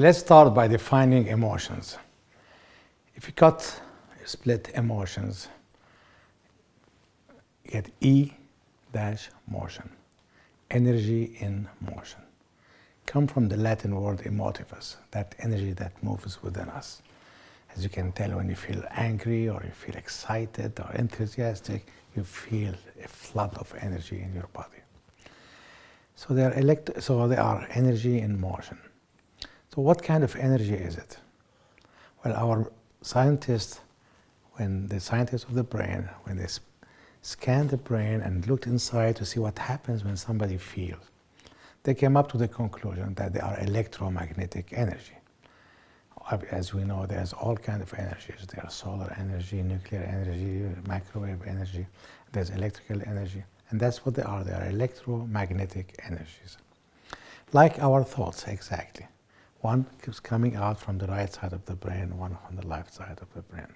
Okay, let's start by defining emotions. If you split emotions, you get E-motion, energy in motion. Come from the Latin word emotivus, that energy that moves within us. As you can tell, when you feel angry or you feel excited or enthusiastic, you feel a flood of energy in your body. So they are energy in motion. So what kind of energy is it? Well, our scientists, when the scientists of the brain, when they scanned the brain and looked inside to see what happens when somebody feels, they came up to the conclusion that they are electromagnetic energy. As we know, there's all kinds of energies. There's solar energy, nuclear energy, microwave energy. There's electrical energy. And that's what they are. They are electromagnetic energies. Like our thoughts, exactly. One keeps coming out from the right side of the brain, one from the left side of the brain.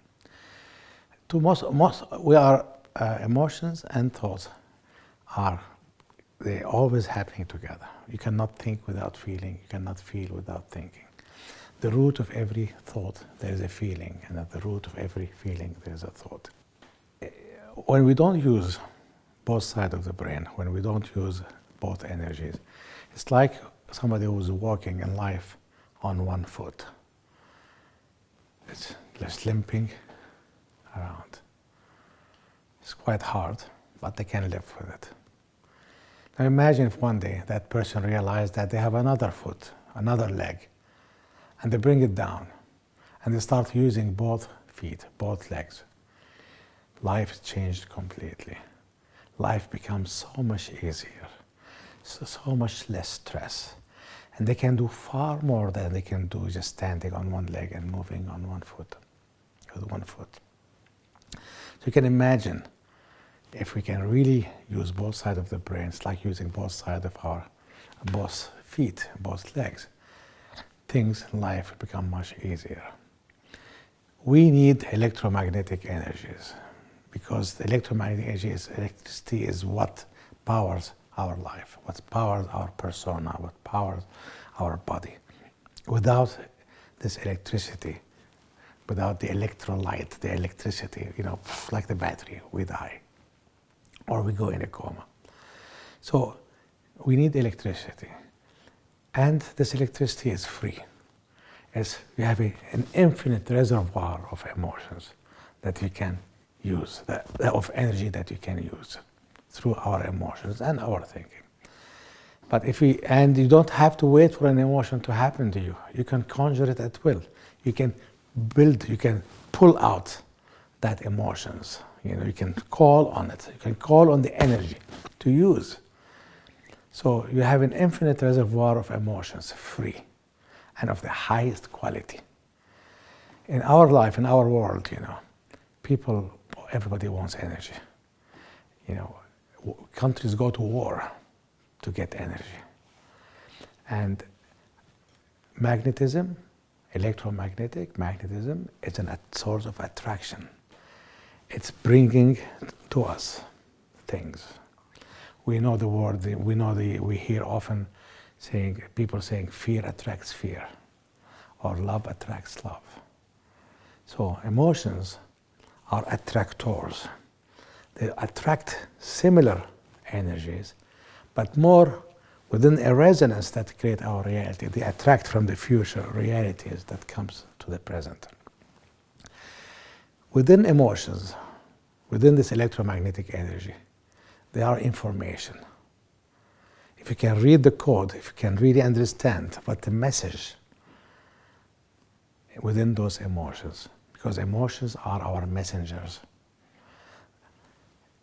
Emotions and thoughts they're always happening together. You cannot think without feeling. You cannot feel without thinking. The root of every thought, there is a feeling, and at the root of every feeling, there is a thought. When we don't use both sides of the brain, when we don't use both energies, it's like somebody who's walking in life on one foot. It's just limping around. It's quite hard, but they can live with it. Now imagine if one day that person realized that they have another foot, another leg, and they bring it down, and they start using both feet, both legs. Life changed completely. Life becomes so much easier, so much less stress. And they can do far more than they can do just standing on one leg and moving on one foot, with one foot. So you can imagine if we can really use both sides of the brain, it's like using both sides of our both feet, both legs. Things in life become much easier. We need electromagnetic energies because the electromagnetic electricity is what powers our life, what powers our persona, what powers our body. Without this electricity, without the electrolyte, the electricity, like the battery, we die or we go in a coma. So we need electricity. And this electricity is free. We have an infinite reservoir of emotions that you can use, of energy that you can use through our emotions and our thinking. But you don't have to wait for an emotion to happen to you. You can conjure it at will. You can pull out that emotions. You can call on it. You can call on the energy to use. So you have an infinite reservoir of emotions, free, and of the highest quality. In our life, in our world, everybody wants energy. Countries go to war to get energy. And magnetism, electromagnetic magnetism, is a source of attraction. It's bringing to us things. We know the word, we hear often people saying fear attracts fear, or love attracts love. So emotions are attractors. They attract similar energies, but more within a resonance that create our reality. They attract from the future realities that comes to the present. Within emotions, within this electromagnetic energy, there are information. If you can read the code, if you can really understand what the message within those emotions, because emotions are our messengers.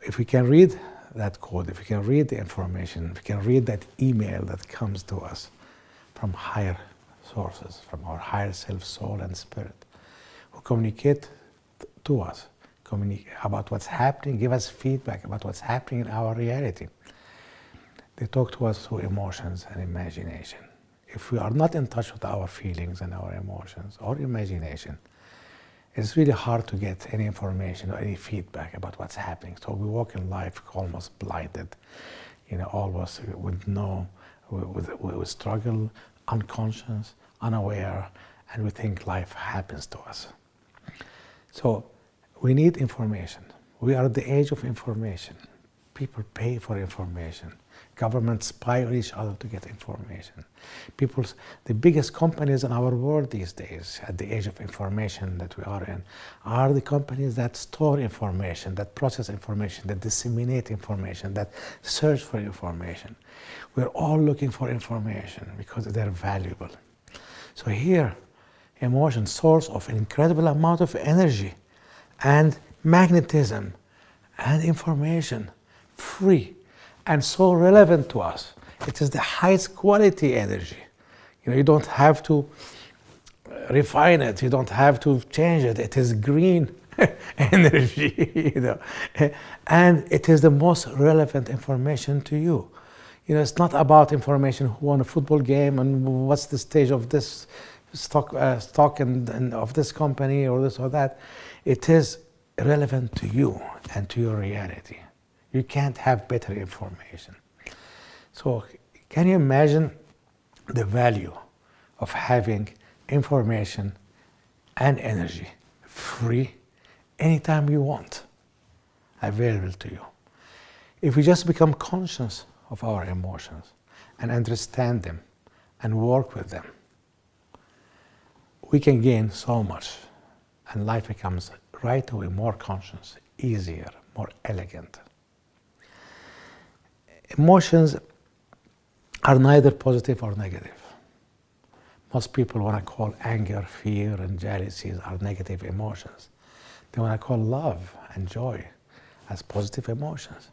If we can read that code, if we can read the information, if we can read that email that comes to us from higher sources, from our higher self, soul, and spirit, who communicate to us, about what's happening, give us feedback about what's happening in our reality. They talk to us through emotions and imagination. If we are not in touch with our feelings and our emotions or imagination, it's really hard to get any information or any feedback about what's happening. So we walk in life almost blinded, almost with struggle, unconscious, unaware, and we think life happens to us. So we need information. We are at the age of information. People pay for information. Governments spy on each other to get information. The biggest companies in our world these days, at the age of information that we are in, are the companies that store information, that process information, that disseminate information, that search for information. We're all looking for information because they're valuable. So here, emotion, source of an incredible amount of energy and magnetism and information, free and so relevant to us. It is the highest quality energy. You don't have to refine it. You don't have to change it. It is green energy, and it is the most relevant information to you. It's not about information who won a football game and what's the stage of this stock and of this company or this or that. It is relevant to you and to your reality. You can't have better information. So can you imagine the value of having information and energy free anytime you want, available to you? If we just become conscious of our emotions and understand them and work with them, we can gain so much, and life becomes right away more conscious, easier, more elegant. Emotions are neither positive or negative. Most people want to call anger, fear, and jealousies are negative emotions. They want to call love and joy as positive emotions.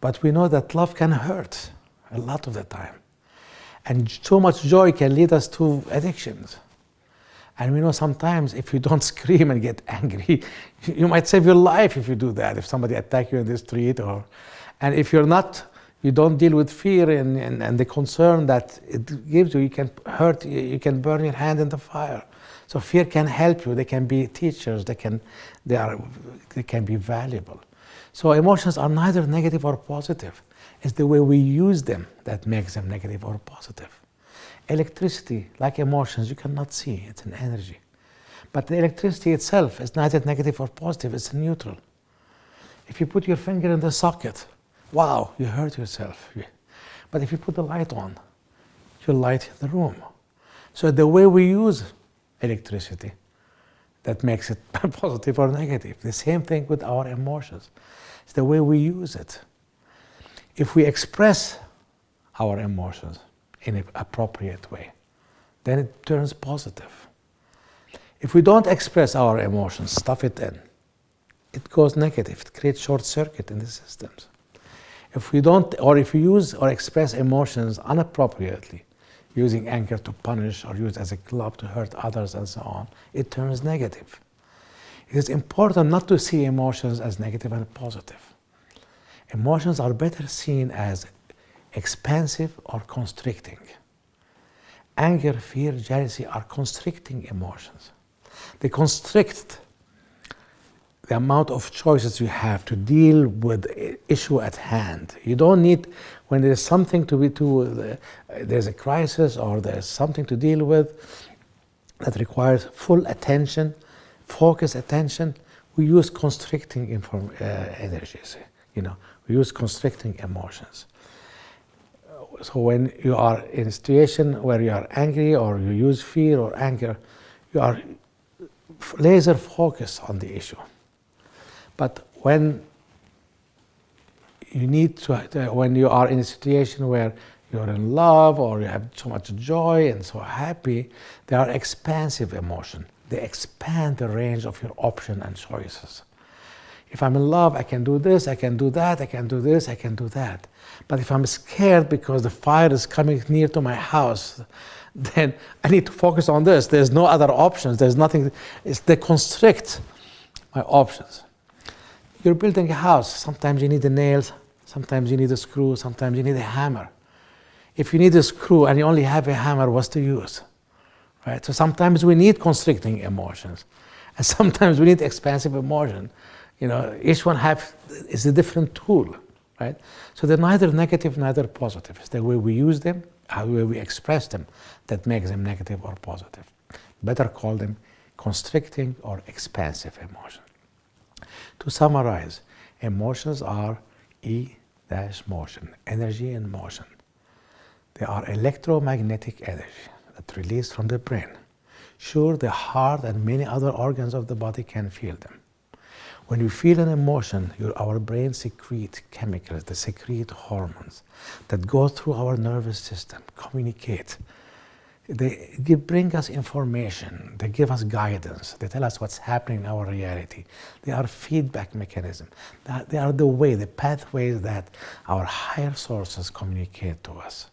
But we know that love can hurt a lot of the time. And too much joy can lead us to addictions. And we know sometimes if you don't scream and get angry, you might save your life if you do that, if somebody attacks you in the street. And if you don't deal with fear and the concern that it gives you, you can hurt, you can burn your hand in the fire. So fear can help you. They can be teachers. They can be valuable. So emotions are neither negative or positive. It's the way we use them that makes them negative or positive. Electricity, like emotions, you cannot see. It's an energy. But the electricity itself is neither negative or positive. It's neutral. If you put your finger in the socket, wow, you hurt yourself. But if you put the light on, you light the room. So the way we use electricity, that makes it positive or negative. The same thing with our emotions. It's the way we use it. If we express our emotions in an appropriate way, then it turns positive. If we don't express our emotions, stuff it in, it goes negative. It creates short circuit in the systems. If we don't, or if we use or express emotions inappropriately, using anger to punish or use as a club to hurt others and so on, it turns negative. It is important not to see emotions as negative and positive. Emotions are better seen as expansive or constricting. Anger, fear, jealousy are constricting emotions. They constrict the amount of choices you have to deal with the issue at hand. You don't need, when there's something there's a crisis or there's something to deal with that requires full attention, focused attention, we use constricting energies. We use constricting emotions. So when you are in a situation where you are angry or you use fear or anger, you are laser focused on the issue. But when you are in a situation where you're in love or you have so much joy and so happy, they are expansive emotions. They expand the range of your options and choices. If I'm in love, I can do this, I can do that, I can do this, I can do that. But if I'm scared because the fire is coming near to my house, then I need to focus on this. There's no other options. There's nothing. They constrict my options. You're building a house. Sometimes you need the nails, sometimes you need a screw, sometimes you need a hammer. If you need a screw and you only have a hammer, what's the use? Right? So sometimes we need constricting emotions, and sometimes we need expansive emotion. Each one is a different tool, right? So they're neither negative, neither positive. It's the way we use them how we express them that makes them negative or positive. Better call them constricting or expansive emotion. To summarize, emotions are E-motion, energy in motion. They are electromagnetic energy that released from the brain. Sure, the heart and many other organs of the body can feel them. When you feel an emotion, our brain secretes chemicals, they secrete hormones that go through our nervous system, communicate. They bring us information, they give us guidance, they tell us what's happening in our reality. They are feedback mechanisms. They are the pathways that our higher sources communicate to us.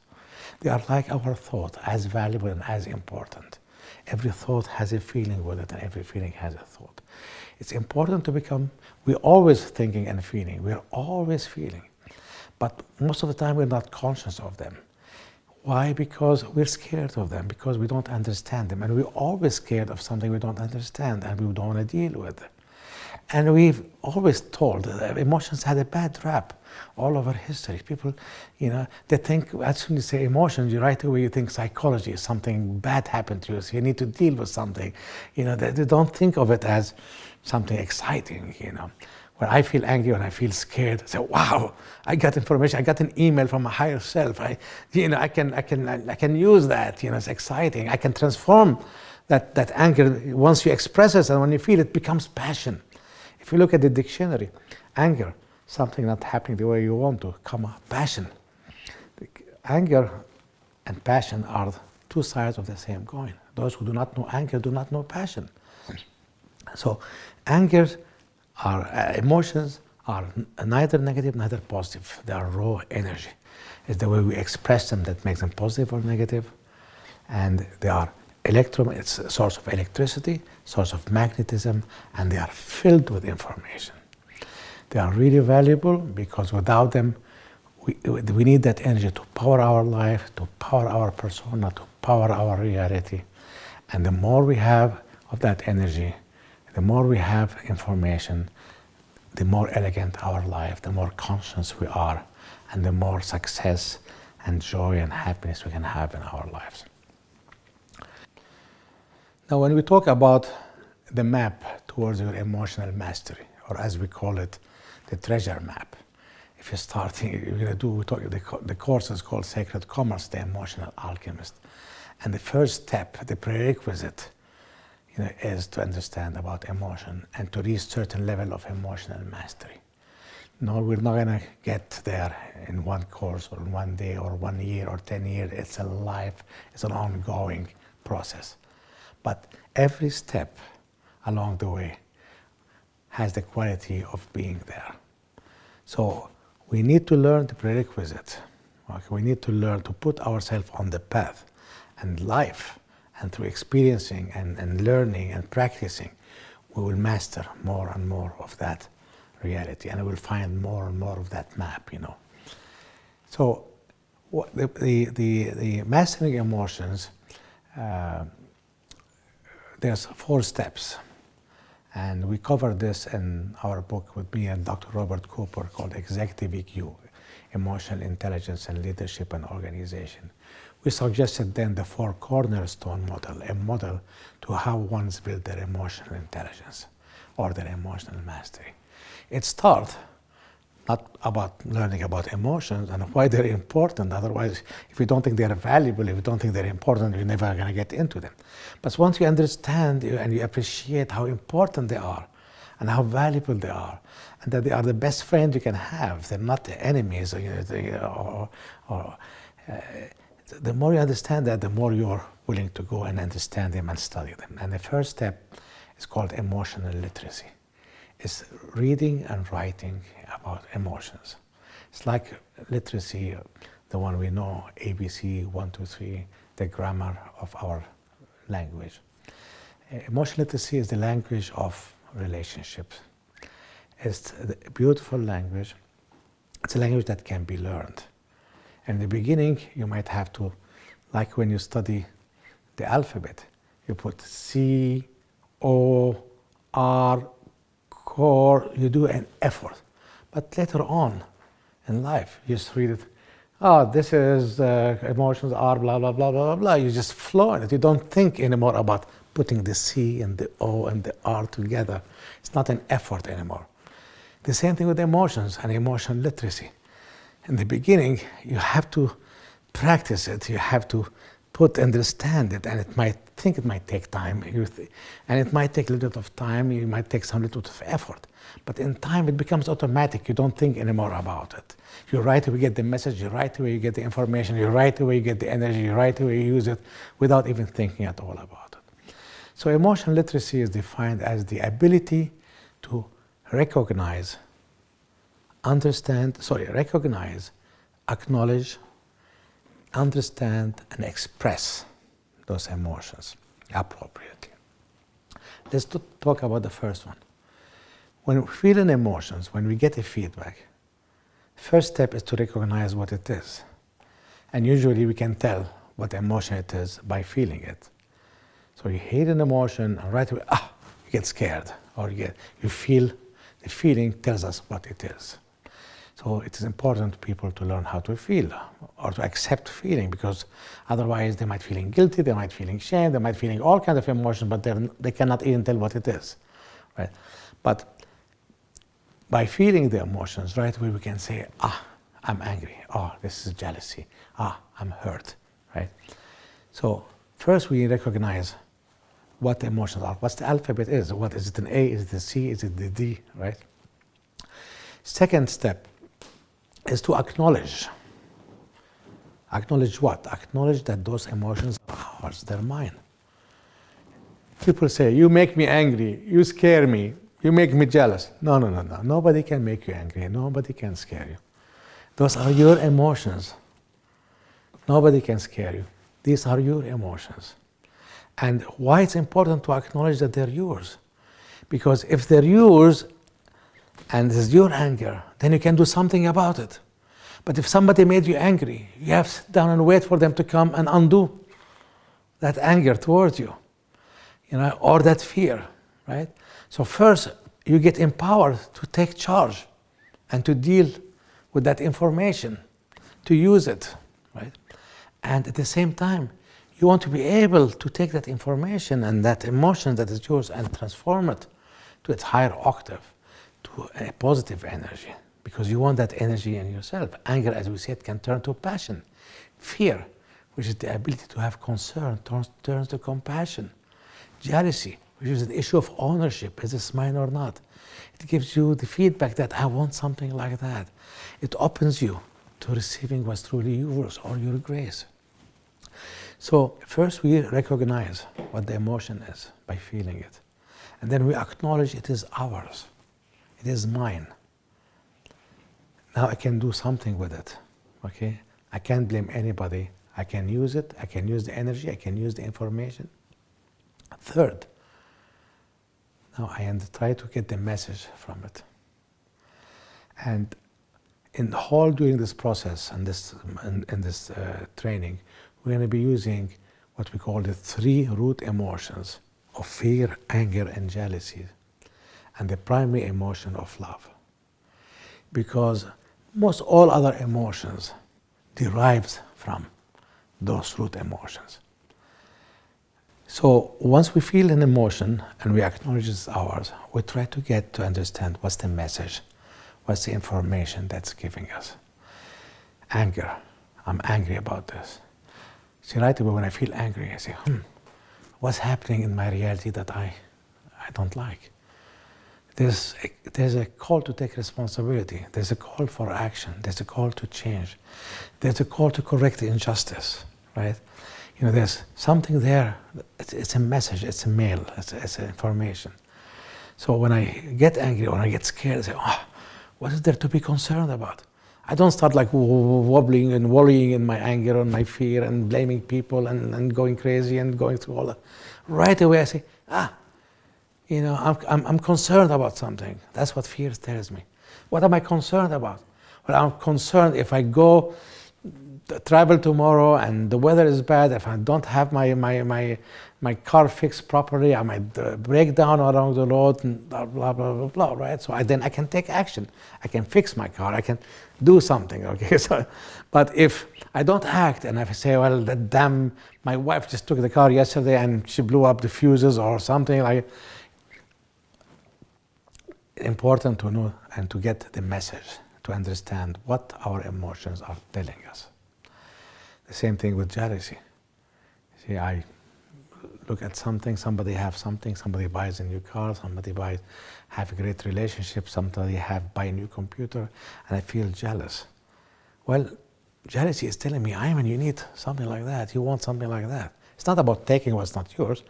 They are like our thought, as valuable and as important. Every thought has a feeling with it, and every feeling has a thought. It's important to become, we're always thinking and feeling, we're always feeling. But most of the time we're not conscious of them. Why? Because we're scared of them, because we don't understand them. And we're always scared of something we don't understand and we don't want to deal with. And we've always told that emotions had a bad rap all over history. People, they think, as soon as you say emotions, right away you think psychology, something bad happened to you, so you need to deal with something. They don't think of it as something exciting, When I feel angry, when I feel scared, I say, wow, I got information, I got an email from my higher self. I can use that, it's exciting. I can transform that anger. Once you express it and when you feel it, becomes passion. If you look at the dictionary, anger, something not happening the way you want to, passion. Anger and passion are two sides of the same coin. Those who do not know anger do not know passion. So anger, emotions are neither negative, neither positive. They are raw energy. It's the way we express them that makes them positive or negative. And they are it's a source of electricity, source of magnetism, and they are filled with information. They are really valuable because without them, we need that energy to power our life, to power our persona, to power our reality. And the more we have of that energy, the more we have information, the more elegant our life, the more conscious we are, and the more success and joy and happiness we can have in our lives. Now, when we talk about the map towards your emotional mastery, or as we call it, the treasure map, if you're starting, the course is called Sacred Commerce, the Emotional Alchemist. And the first step, the prerequisite, is to understand about emotion and to reach certain level of emotional mastery. No, we're not going to get there in one course or in one day or 1 year or 10 years. It's a life, it's an ongoing process. But every step along the way has the quality of being there. So we need to learn the prerequisite. Okay? We need to learn to put ourselves on the path, and life, and through experiencing and learning and practicing, we will master more and more of that reality, and we will find more and more of that map, So the mastering emotions, there's 4 steps. And we covered this in our book with me and Dr. Robert Cooper called Executive EQ, Emotional Intelligence and Leadership and Organization. We suggested then the 4 cornerstone model, a model to how ones build their emotional intelligence or their emotional mastery. It starts not about learning about emotions and why they're important. Otherwise, if you don't think they're valuable, if you don't think they're important, you're never going to get into them. But once you understand and you appreciate how important they are and how valuable they are, and that they are the best friend you can have, they're not the enemies, the more you understand that, the more you're willing to go and understand them and study them. And the first step is called emotional literacy. It's reading and writing about emotions. It's like literacy, the one we know, ABC, 1, 2, 3, the grammar of our language. Emotional literacy is the language of relationships. It's a beautiful language. It's a language that can be learned. In the beginning, you might have to, like when you study the alphabet, you put C, O, R, core, you do an effort. But later on in life, you just read it, oh, this is emotions are blah, blah, blah, blah, blah, blah. You just flow in it. You don't think anymore about putting the C and the O and the R together. It's not an effort anymore. The same thing with emotions and emotion literacy. In the beginning, you have to practice it. You have to understand it, and it might take time. And it might take a little bit of time. You might take some little bit of effort. But in time, it becomes automatic. You don't think anymore about it. You're right away you get the message. You're right away you get the information. You're right away you get the energy. You're right away you use it without even thinking at all about it. So emotion literacy is defined as the ability to recognize, acknowledge, understand, and express those emotions appropriately. Let's talk about the first one. When we feel an emotions, when we get a feedback, first step is to recognize what it is. And usually we can tell what emotion it is by feeling it. So you hate an emotion and right away, you get scared, or you feel, the feeling tells us what it is. So it is important for people to learn how to feel or to accept feeling, because otherwise they might feeling guilty, they might feeling shame, they might feeling all kinds of emotions, but they cannot even tell what it is, right? But by feeling the emotions, right away we can say, I'm angry, this is jealousy, I'm hurt, right? So first we recognize what the emotions are, what the alphabet is, what is it, an A, is it a C, is it the D, right? Second step is to acknowledge. Acknowledge what? Acknowledge that those emotions are ours, they're mine. People say, you make me angry, you scare me, you make me jealous. No. Nobody can make you angry, nobody can scare you. Those are your emotions. Nobody can scare you. These are your emotions. And why it's important to acknowledge that they're yours? Because if they're yours, and this is your anger, then you can do something about it. But if somebody made you angry, you have to sit down and wait for them to come and undo that anger towards you, or that fear, right? So first, you get empowered to take charge and to deal with that information, to use it, right? And at the same time, you want to be able to take that information and that emotion that is yours and transform it to its higher octave, to a positive energy, because you want that energy in yourself. Anger, as we said, can turn to passion. Fear, which is the ability to have concern, turns to compassion. Jealousy, which is the issue of ownership, is this mine or not? It gives you the feedback that I want something like that. It opens you to receiving what's truly yours, or your grace. So first we recognize what the emotion is by feeling it. And then we acknowledge it is ours. It is mine. Now I can do something with it, okay? I can't blame anybody. I can use it. I can use the energy. I can use the information. Third, now I try to get the message from it. And during this process and in this training, we're going to be using what we call the 3 root emotions of fear, anger, and jealousy, and the primary emotion of love. Because most all other emotions derives from those root emotions. So once we feel an emotion and we acknowledge it's ours, we try to get to understand what's the message, what's the information that's giving us. Anger. I'm angry about this. See, right away when I feel angry, I say, what's happening in my reality that I don't like? There's a call to take responsibility. There's a call for action. There's a call to change. There's a call to correct the injustice, right? There's something there. It's a message. It's a mail. It's information. So when I get angry or I get scared, I say, what is there to be concerned about? I don't start like wobbling and worrying in my anger and my fear and blaming people and going crazy and going through all that. Right away I say, I'm concerned about something. That's what fear tells me. What am I concerned about? Well, I'm concerned if I go travel tomorrow and the weather is bad, if I don't have my car fixed properly, I might break down along the road and blah, blah, blah, blah, blah, right? So then I can take action. I can fix my car. I can do something, okay? So, but if I don't act and if I say, well, damn, my wife just took the car yesterday and she blew up the fuses or something like, important to know and to get the message, to understand what our emotions are telling us. The same thing with jealousy. See, I look at something, somebody have something, somebody buys a new car, somebody have a great relationship, somebody buy a new computer, and I feel jealous. Well, jealousy is telling me, Ayman, you need something like that, you want something like that. It's not about taking what's not yours.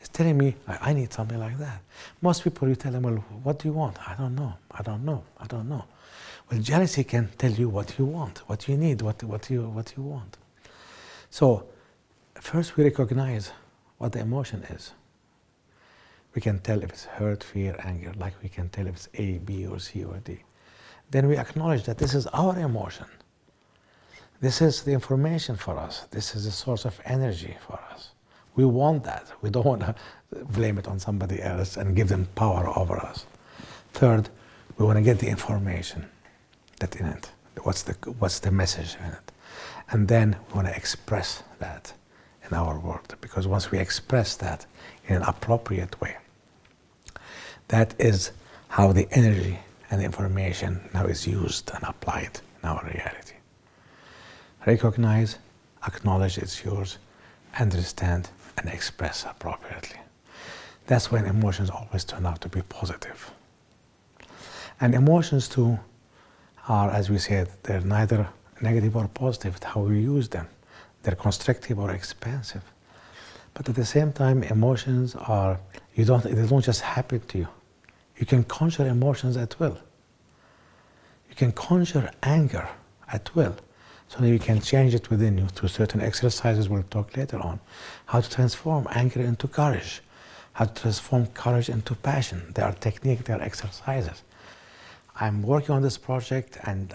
It's telling me, I need something like that. Most people, you tell them, well, what do you want? I don't know, I don't know, I don't know. Well, jealousy can tell you what you want, what you need, what you want. So, first we recognize what the emotion is. We can tell if it's hurt, fear, anger, like we can tell if it's A, B, or C, or D. Then we acknowledge that this is our emotion. This is the information for us. This is a source of energy for us. We want that. We don't want to blame it on somebody else and give them power over us. Third, we want to get the information that's in it. What's the message in it? And then we want to express that in our world. Because once we express that in an appropriate way, that is how the energy and the information now is used and applied in our reality. Recognize, acknowledge it's yours, understand, and express appropriately. That's when emotions always turn out to be positive. And emotions too are, as we said, they're neither negative or positive. It's how we use them. They're constructive or expansive. But at the same time, emotions are, they don't just happen to you. You can conjure emotions at will. You can conjure anger at will. So that you can change it within you through certain exercises we'll talk later on. How to transform anger into courage. How to transform courage into passion. There are techniques, there are exercises. I'm working on this project and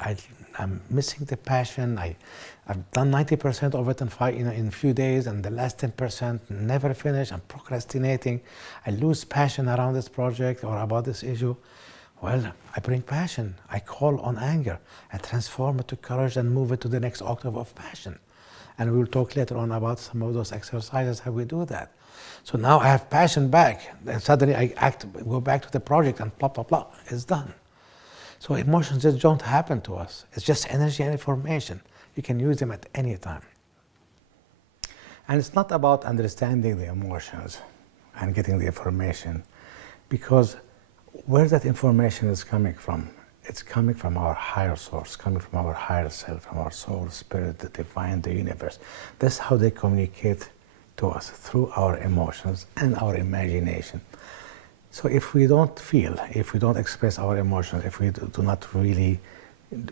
I'm missing the passion. I've done 90% of it in a few days, and the last 10% never finish. I'm procrastinating. I lose passion around this project or about this issue. Well, I bring passion. I call on anger. I transform it to courage and move it to the next octave of passion. And we'll talk later on about some of those exercises, how we do that. So now I have passion back. And suddenly I go back to the project and blah, blah, blah. It's done. So emotions just don't happen to us. It's just energy and information. You can use them at any time. And it's not about understanding the emotions and getting the information, because where that information is coming from, it's coming from our higher source, coming from our higher self, from our soul, spirit, the divine, the universe. That's how they communicate to us, through our emotions and our imagination. So if we don't feel, if we don't express our emotions, if we do not really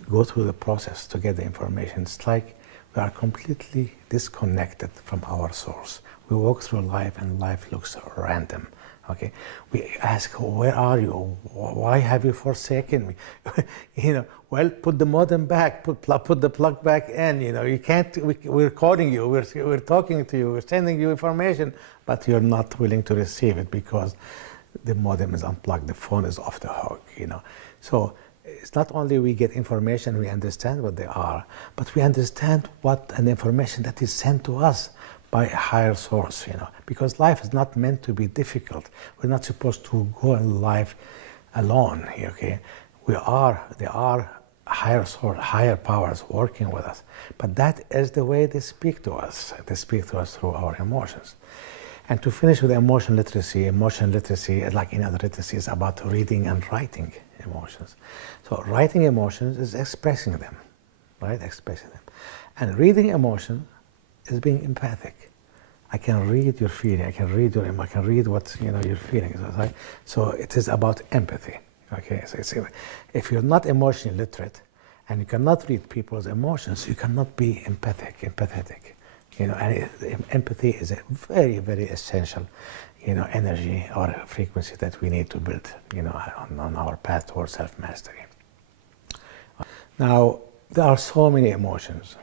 go through the process to get the information, it's like we are completely disconnected from our source. We walk through life and life looks random. Okay, we ask, where are you? Why have you forsaken me? Well, put the modem back, put the plug back in. You can't. We're calling you. We're talking to you. We're sending you information, but you're not willing to receive it because the modem is unplugged. The phone is off the hook. So it's not only we get information, we understand what they are, but we understand what an information that is sent to us by a higher source, because life is not meant to be difficult. We're not supposed to go in life alone, okay? There are higher source, higher powers working with us, but that is the way they speak to us. They speak to us through our emotions. And to finish with emotion literacy, like any other literacy, is about reading and writing emotions. So writing emotions is expressing them, right? Expressing them. And reading emotions is being empathic. I can read your feeling. I can read what you're feeling. Right? So it is about empathy. Okay. So if you're not emotionally literate and you cannot read people's emotions, you cannot be empathetic. And empathy is a very, very essential, energy or frequency that we need to build, on our path towards self-mastery. Now, there are so many emotions.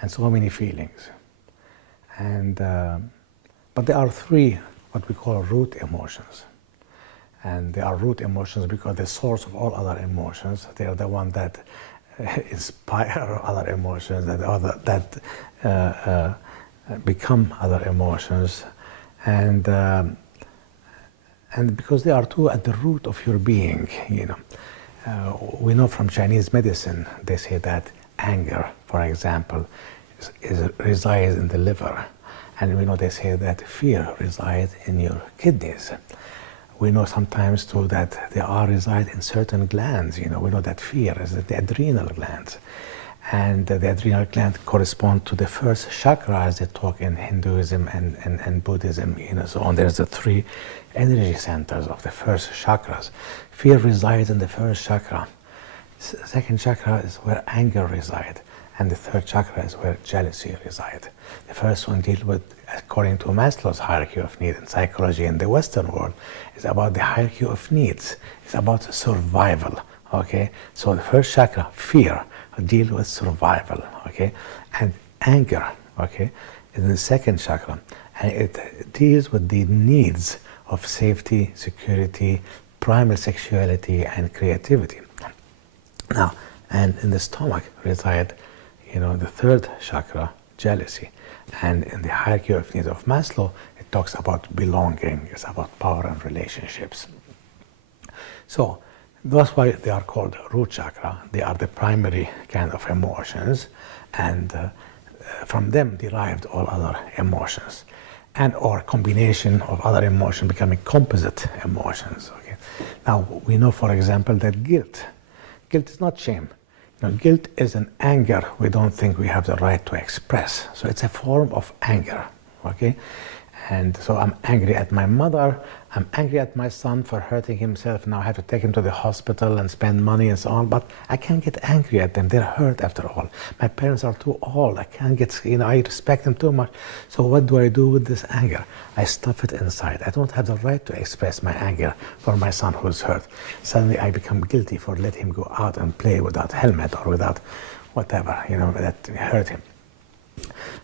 and so many feelings. And but there are three what we call root emotions. And they are root emotions because the source of all other emotions, they are the one that inspire other emotions, that become other emotions. And because they are two at the root of your being, we know from Chinese medicine, they say that anger, for example, resides in the liver. And we know they say that fear resides in your kidneys. We know sometimes too that they all reside in certain glands. We know that fear is the adrenal glands. And the adrenal gland correspond to the first chakra, as they talk in Hinduism and Buddhism, so on. There's the three energy centers of the first chakras. Fear resides in the first chakra. Second chakra is where anger resides. And the third chakra is where jealousy resides. The first one deals with, according to Maslow's hierarchy of needs in psychology in the Western world, is about the hierarchy of needs. It's about survival, okay? So the first chakra, fear, deals with survival, okay? And anger, okay, is the second chakra. And it deals with the needs of safety, security, primal sexuality, and creativity. Now, and in the stomach reside the third chakra, jealousy. And in the hierarchy of needs of Maslow, it talks about belonging, it's about power and relationships. So that's why they are called root chakra. They are the primary kind of emotions, and from them derived all other emotions, and or combination of other emotions becoming composite emotions. Okay. Now we know, for example, that guilt is not shame. Guilt is an anger we don't think we have the right to express. So it's a form of anger, okay? And so I'm angry at my mother, I'm angry at my son for hurting himself. Now I have to take him to the hospital and spend money and so on, but I can't get angry at them. They're hurt after all. My parents are too old. I can't get, I respect them too much. So what do I do with this anger? I stuff it inside. I don't have the right to express my anger for my son who's hurt. Suddenly I become guilty for letting him go out and play without helmet or without whatever, that hurt him.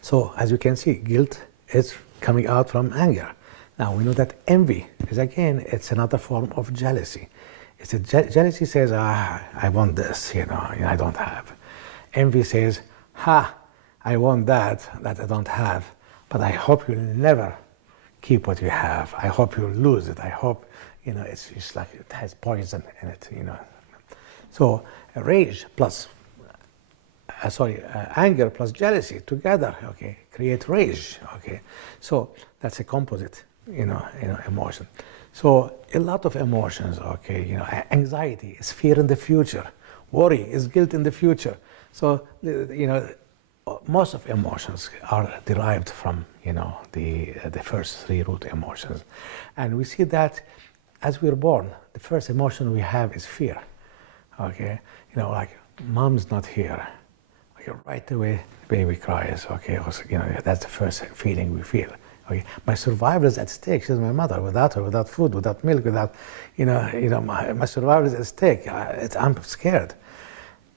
So as you can see, guilt is coming out from anger. Now we know that envy is, again, it's another form of jealousy. It's jealousy says, I want this, I don't have. Envy says, I want that I don't have, but I hope you'll never keep what you have. I hope you'll lose it. I hope, it's just like it has poison in it, So rage plus, anger plus jealousy together, okay, create rage, okay. So that's a composite, emotion. So a lot of emotions, okay, anxiety is fear in the future, worry is guilt in the future. So, most of emotions are derived from, the first three root emotions. And we see that as we're born, the first emotion we have is fear, okay. Like mom's not here. Okay, right away, the baby cries. Okay, that's the first feeling we feel. Okay, my survival is at stake. She's my mother. Without her, without food, without milk, without, my survival is at stake. I'm scared.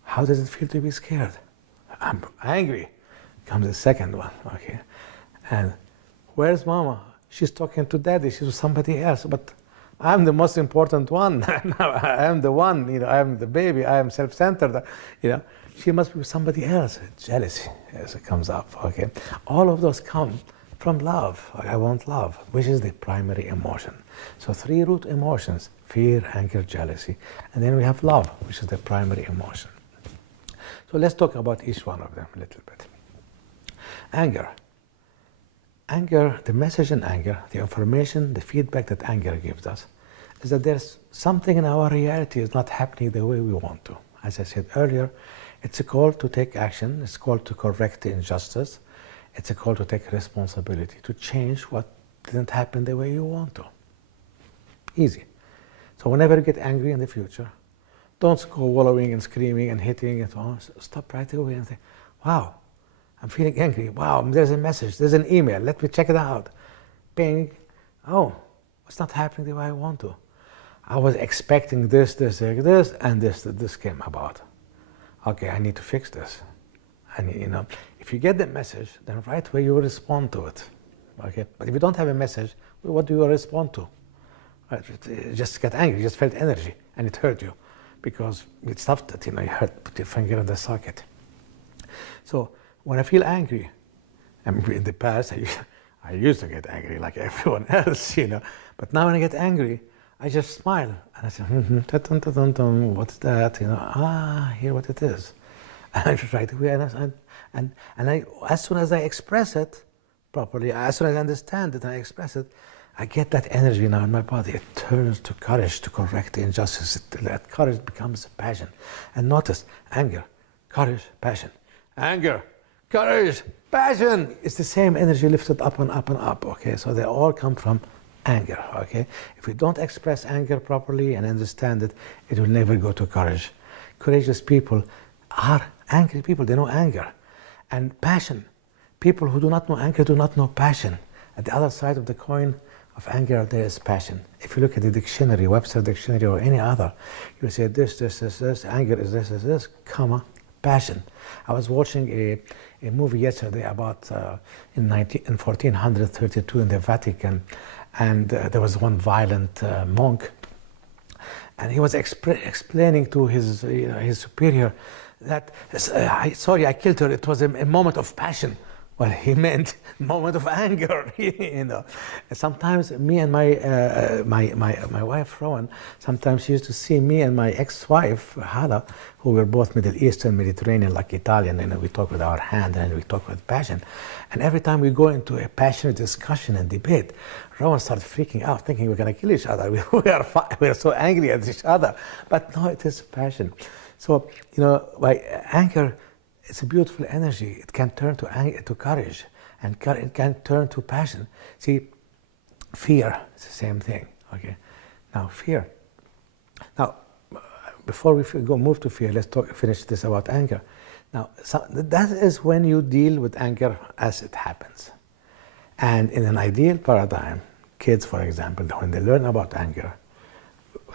How does it feel to be scared? I'm angry. Comes the second one. Okay, and where's mama? She's talking to daddy. She's with somebody else. But I'm the most important one. I am the one. I am the baby. I am self-centered. She must be with somebody else. Jealousy, as it comes up. Okay, all of those come from love. I want love, which is the primary emotion. So three root emotions: fear, anger, jealousy, and then we have love, which is the primary emotion. So let's talk about each one of them a little bit. Anger. Anger, the message in anger, the information, the feedback that anger gives us, is that there's something in our reality is not happening the way we want to. As I said earlier, it's a call to take action. It's a call to correct the injustice. It's a call to take responsibility, to change what didn't happen the way you want to. Easy. So whenever you get angry in the future, don't go wallowing and screaming and hitting and so on. Stop right away and say, wow, I'm feeling angry. Wow, there's a message, there's an email. Let me check it out. Ping. Oh, it's not happening the way I want to. I was expecting this, and this came about. Okay, I need to fix this. And if you get the message, then right away you will respond to it. Okay? But if you don't have a message, what do you respond to? Right? You just get angry, you just felt energy, and it hurt you because it stopped it, you put your finger in the socket. So when I feel angry, in the past, I used to get angry like everyone else, but now when I get angry, I just smile and I say, what's that? Here what it is. And right away, and as soon as I express it properly, as soon as I understand it and I express it, I get that energy now in my body. It turns to courage to correct the injustice. That courage becomes passion. And notice, anger, courage, passion. Anger, courage, passion. It's the same energy lifted up and up and up, okay? So they all come from anger, okay? If we don't express anger properly and understand it, it will never go to courage. Courageous people are angry people. They know anger. And passion. People who do not know anger do not know passion. At the other side of the coin of anger, there is passion. If you look at the dictionary, Webster dictionary or any other, you'll say this, anger is this, comma, passion. I was watching a movie yesterday about in 1432 in the Vatican, and there was one violent monk, and he was explaining to his superior that, sorry, I killed her, it was a moment of passion. Well, he meant moment of anger, Sometimes me and my wife, Rowan, sometimes she used to see me and my ex-wife, Hala, who were both Middle Eastern, Mediterranean, like Italian, we talk with our hand and we talk with passion. And every time we go into a passionate discussion and debate, Rowan started freaking out, thinking we're going to kill each other. We are so angry at each other. But no, it is passion. So, by anger, it's a beautiful energy. It can turn to courage, and it can turn to passion. See, fear is the same thing. Okay, now fear. Now, before we move to fear, let's finish this about anger. Now, that is when you deal with anger as it happens. And in an ideal paradigm, kids, for example, when they learn about anger,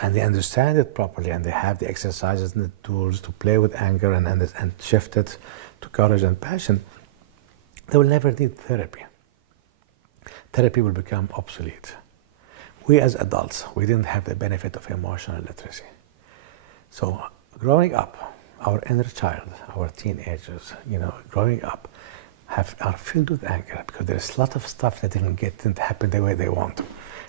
and they understand it properly, and they have the exercises and the tools to play with anger and shift it to courage and passion, they will never need therapy. Therapy will become obsolete. We as adults, we didn't have the benefit of emotional literacy. So growing up, our inner child, our teenagers, growing up, are filled with anger because there's a lot of stuff that didn't happen the way they want to.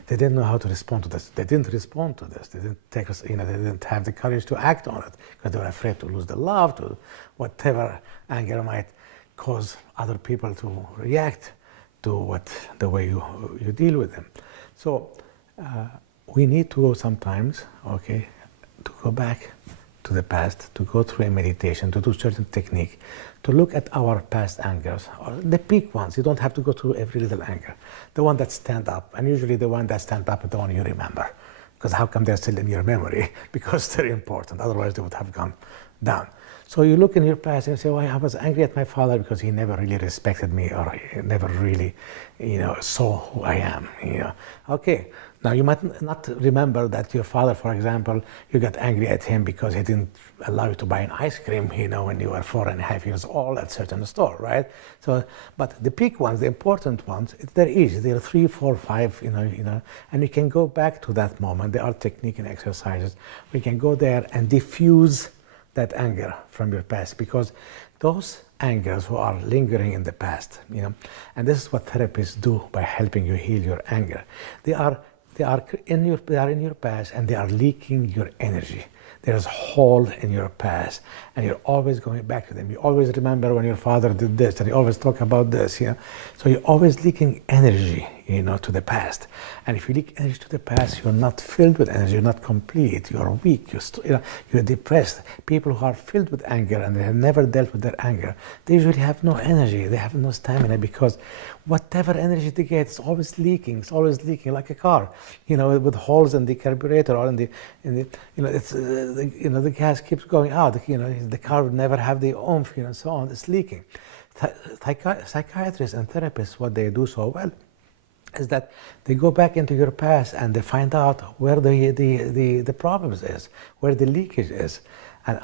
They didn't know how to respond to this. They didn't respond to this. They didn't take us, they didn't have the courage to act on it because they were afraid to lose the love, to whatever anger might cause other people to react to the way you deal with them. So we need to sometimes, to go back to the past, to go through a meditation, to do certain technique, to look at our past angers, or the peak ones. You don't have to go through every little anger. The one that stand up, and usually the one that stand up is the one you remember. Because how come they're still in your memory? Because they're important, otherwise they would have gone down. So you look in your past and say, well, I was angry at my father because he never really respected me, or he never really, saw who I am, Okay, now you might not remember that your father, for example, you got angry at him because he didn't allow you to buy an ice cream, when you were 4.5 years old at a certain store, right? So, but the peak ones, the important ones, they're easy. They're 3, 4, 5, and you can go back to that moment. There are technique and exercises. We can go there and diffuse that anger from your past, because those angers who are lingering in the past, and this is what therapists do by helping you heal your anger. They are in your past, and they are leaking your energy. There's a hole in your past, and you're always going back to them. You always remember when your father did this, and you always talk about this, So you're always leaking energy, to the past. And if you leak energy to the past, you're not filled with energy, you're not complete, you're weak, you're depressed. People who are filled with anger and they have never dealt with their anger, they usually have no energy, they have no stamina, because whatever energy they get is always leaking like a car, with holes in the carburetor or the gas keeps going out, the car would never have the oomph, and so on, it's leaking. Psychiatrists and therapists, what they do so well is that they go back into your past and they find out where the problems is, where the leakage is. And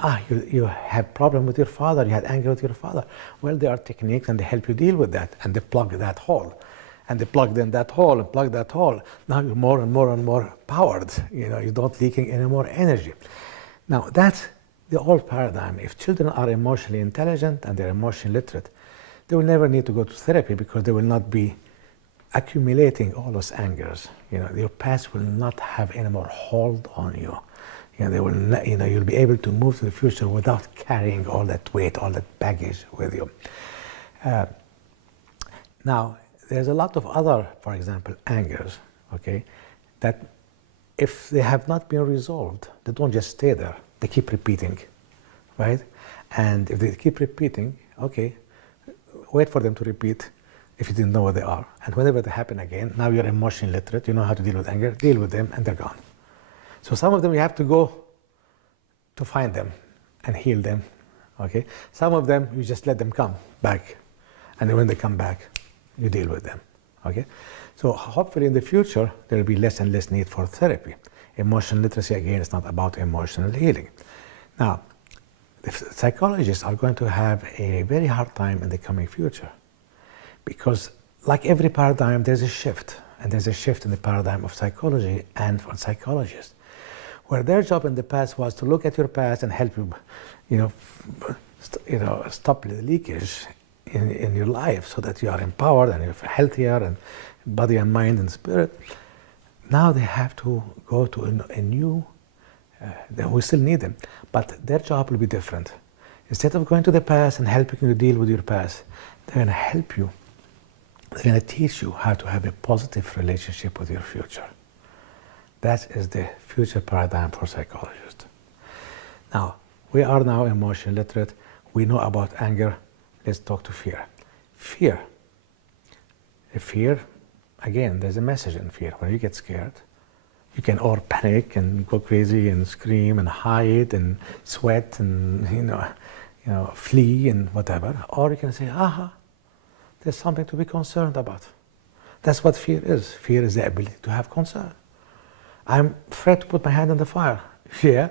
you have problem with your father, you had anger with your father. Well, there are techniques and they help you deal with that, and they plug that hole. And they plug in that hole and plug that hole. Now you're more and more and more powered. You don't leaking any more energy. Now that's the old paradigm. If children are emotionally intelligent and they're emotionally literate, they will never need to go to therapy because they will not be accumulating all those angers. Your past will not have any more hold on you. They will not, you'll be able to move to the future without carrying all that weight, all that baggage with you. Now, there's a lot of other, for example, angers, okay, that if they have not been resolved, they don't just stay there. They keep repeating, right? And if they keep repeating, okay, wait for them to repeat if you didn't know what they are. And whenever they happen again, now you're emotionally literate, you know how to deal with anger, deal with them, and they're gone. So some of them you have to go to find them and heal them, okay? Some of them you just let them come back, and then when they come back, you deal with them, okay? So hopefully in the future, there will be less and less need for therapy. Emotional literacy, again, is not about emotional healing. Now, the psychologists are going to have a very hard time in the coming future because like every paradigm, there's a shift, and there's a shift in the paradigm of psychology and for psychologists, where their job in the past was to look at your past and help you, stop the leakage in your life so that you are empowered and you're healthier and body and mind and spirit. Now they have to go to a new, we still need them, but their job will be different. Instead of going to the past and helping you deal with your past, they're going to help you. They're going to teach you how to have a positive relationship with your future. That is the future paradigm for psychologists. Now, we are now emotionally literate. We know about anger. Let's talk to fear. Fear. Fear, again, there's a message in fear. When you get scared, you can all panic and go crazy and scream and hide and sweat and flee and whatever. Or you can say, aha, there's something to be concerned about. That's what fear is. Fear is the ability to have concern. I'm afraid to put my hand in the fire. Yeah,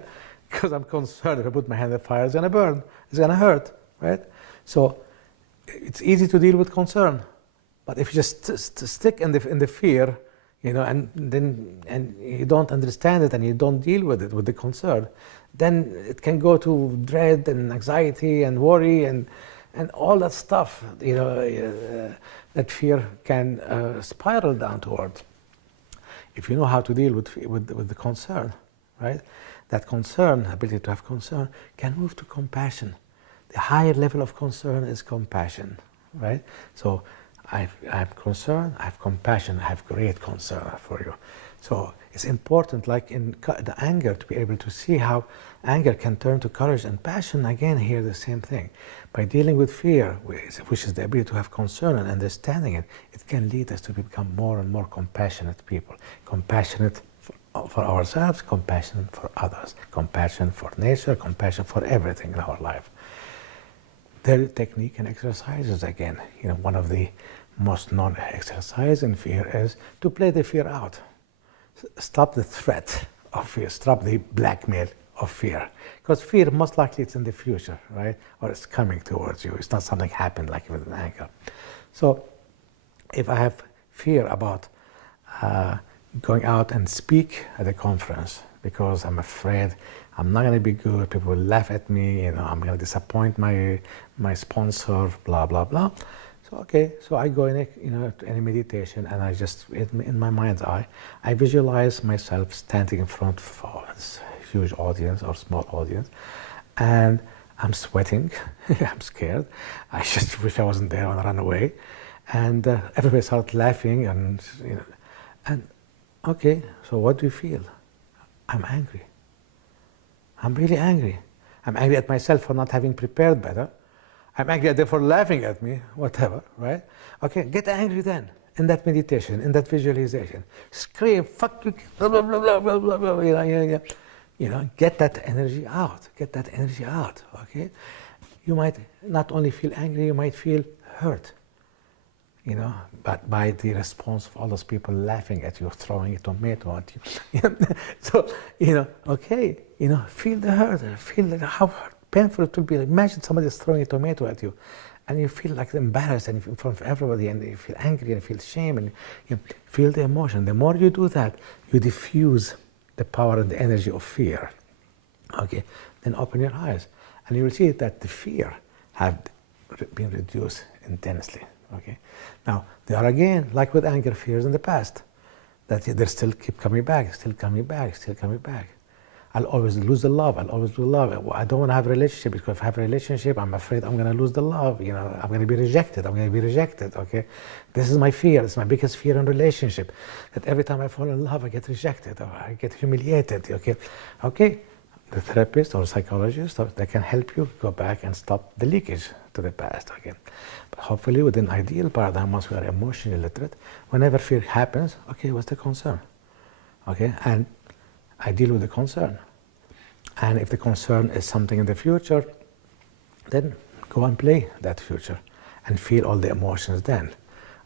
because I'm concerned if I put my hand in the fire, it's going to burn. It's going to hurt, right? So it's easy to deal with concern. But if you just stick in the fear, and you don't understand it and you don't deal with it, with the concern, then it can go to dread and anxiety and worry and all that stuff, that fear can spiral down towards. If you know how to deal with the concern, right? That concern, ability to have concern, can move to compassion. The higher level of concern is compassion, right? So I have concern, I have compassion, I have great concern for you. So it's important, like in the anger, to be able to see how anger can turn to courage and passion. Again, here the same thing. By dealing with fear, which is the ability to have concern and understanding it, it can lead us to become more and more compassionate people. Compassionate for ourselves, compassionate for others, compassion for nature, compassion for everything in our life. Their technique and exercises, again, one of the most known exercises in fear is to play the fear out. Stop the threat of fear, stop the blackmail of fear. Because fear, most likely, it's in the future, right? Or it's coming towards you. It's not something happened like with an anger. So if I have fear about going out and speak at a conference because I'm afraid I'm not going to be good, people will laugh at me, I'm going to disappoint my sponsor, blah, blah, blah. So, okay, so I go in a meditation, and I just, in my mind's eye, I visualize myself standing in front of this huge audience or small audience, and I'm sweating, I'm scared, I just wish I wasn't there and run away, and everybody started laughing, and okay, so what do you feel? I'm angry. I'm really angry. I'm angry at myself for not having prepared better. I'm angry at them for laughing at me, whatever, right? Okay, get angry then, in that meditation, in that visualization. Scream, fuck you, blah, blah, blah, blah, blah, blah, blah, get that energy out, okay? You might not only feel angry, you might feel hurt. but by the response of all those people laughing at you, throwing a tomato at you. So, okay, feel the hurt, feel how painful it will be. Imagine somebody is throwing a tomato at you, and you feel like embarrassed and in front of everybody, and you feel angry and feel shame, and you feel the emotion. The more you do that, you diffuse the power and the energy of fear. Okay, then open your eyes, and you will see that the fear have been reduced intensely. Okay, now there are again, like with anger, fears in the past, that they still keep coming back, still coming back, still coming back. I'll always lose the love. I'll always lose love. I don't want to have a relationship because if I have a relationship, I'm afraid I'm going to lose the love. I'm going to be rejected. I'm going to be rejected. Okay, this is my fear. It's my biggest fear in relationship. That every time I fall in love, I get rejected or I get humiliated. Okay. The therapist or psychologist, they can help you go back and stop the leakage to the past. Okay, but hopefully with an ideal paradigm, once we are emotionally literate, whenever fear happens, okay, what's the concern? Okay, and I deal with the concern. And if the concern is something in the future, then go and play that future and feel all the emotions then.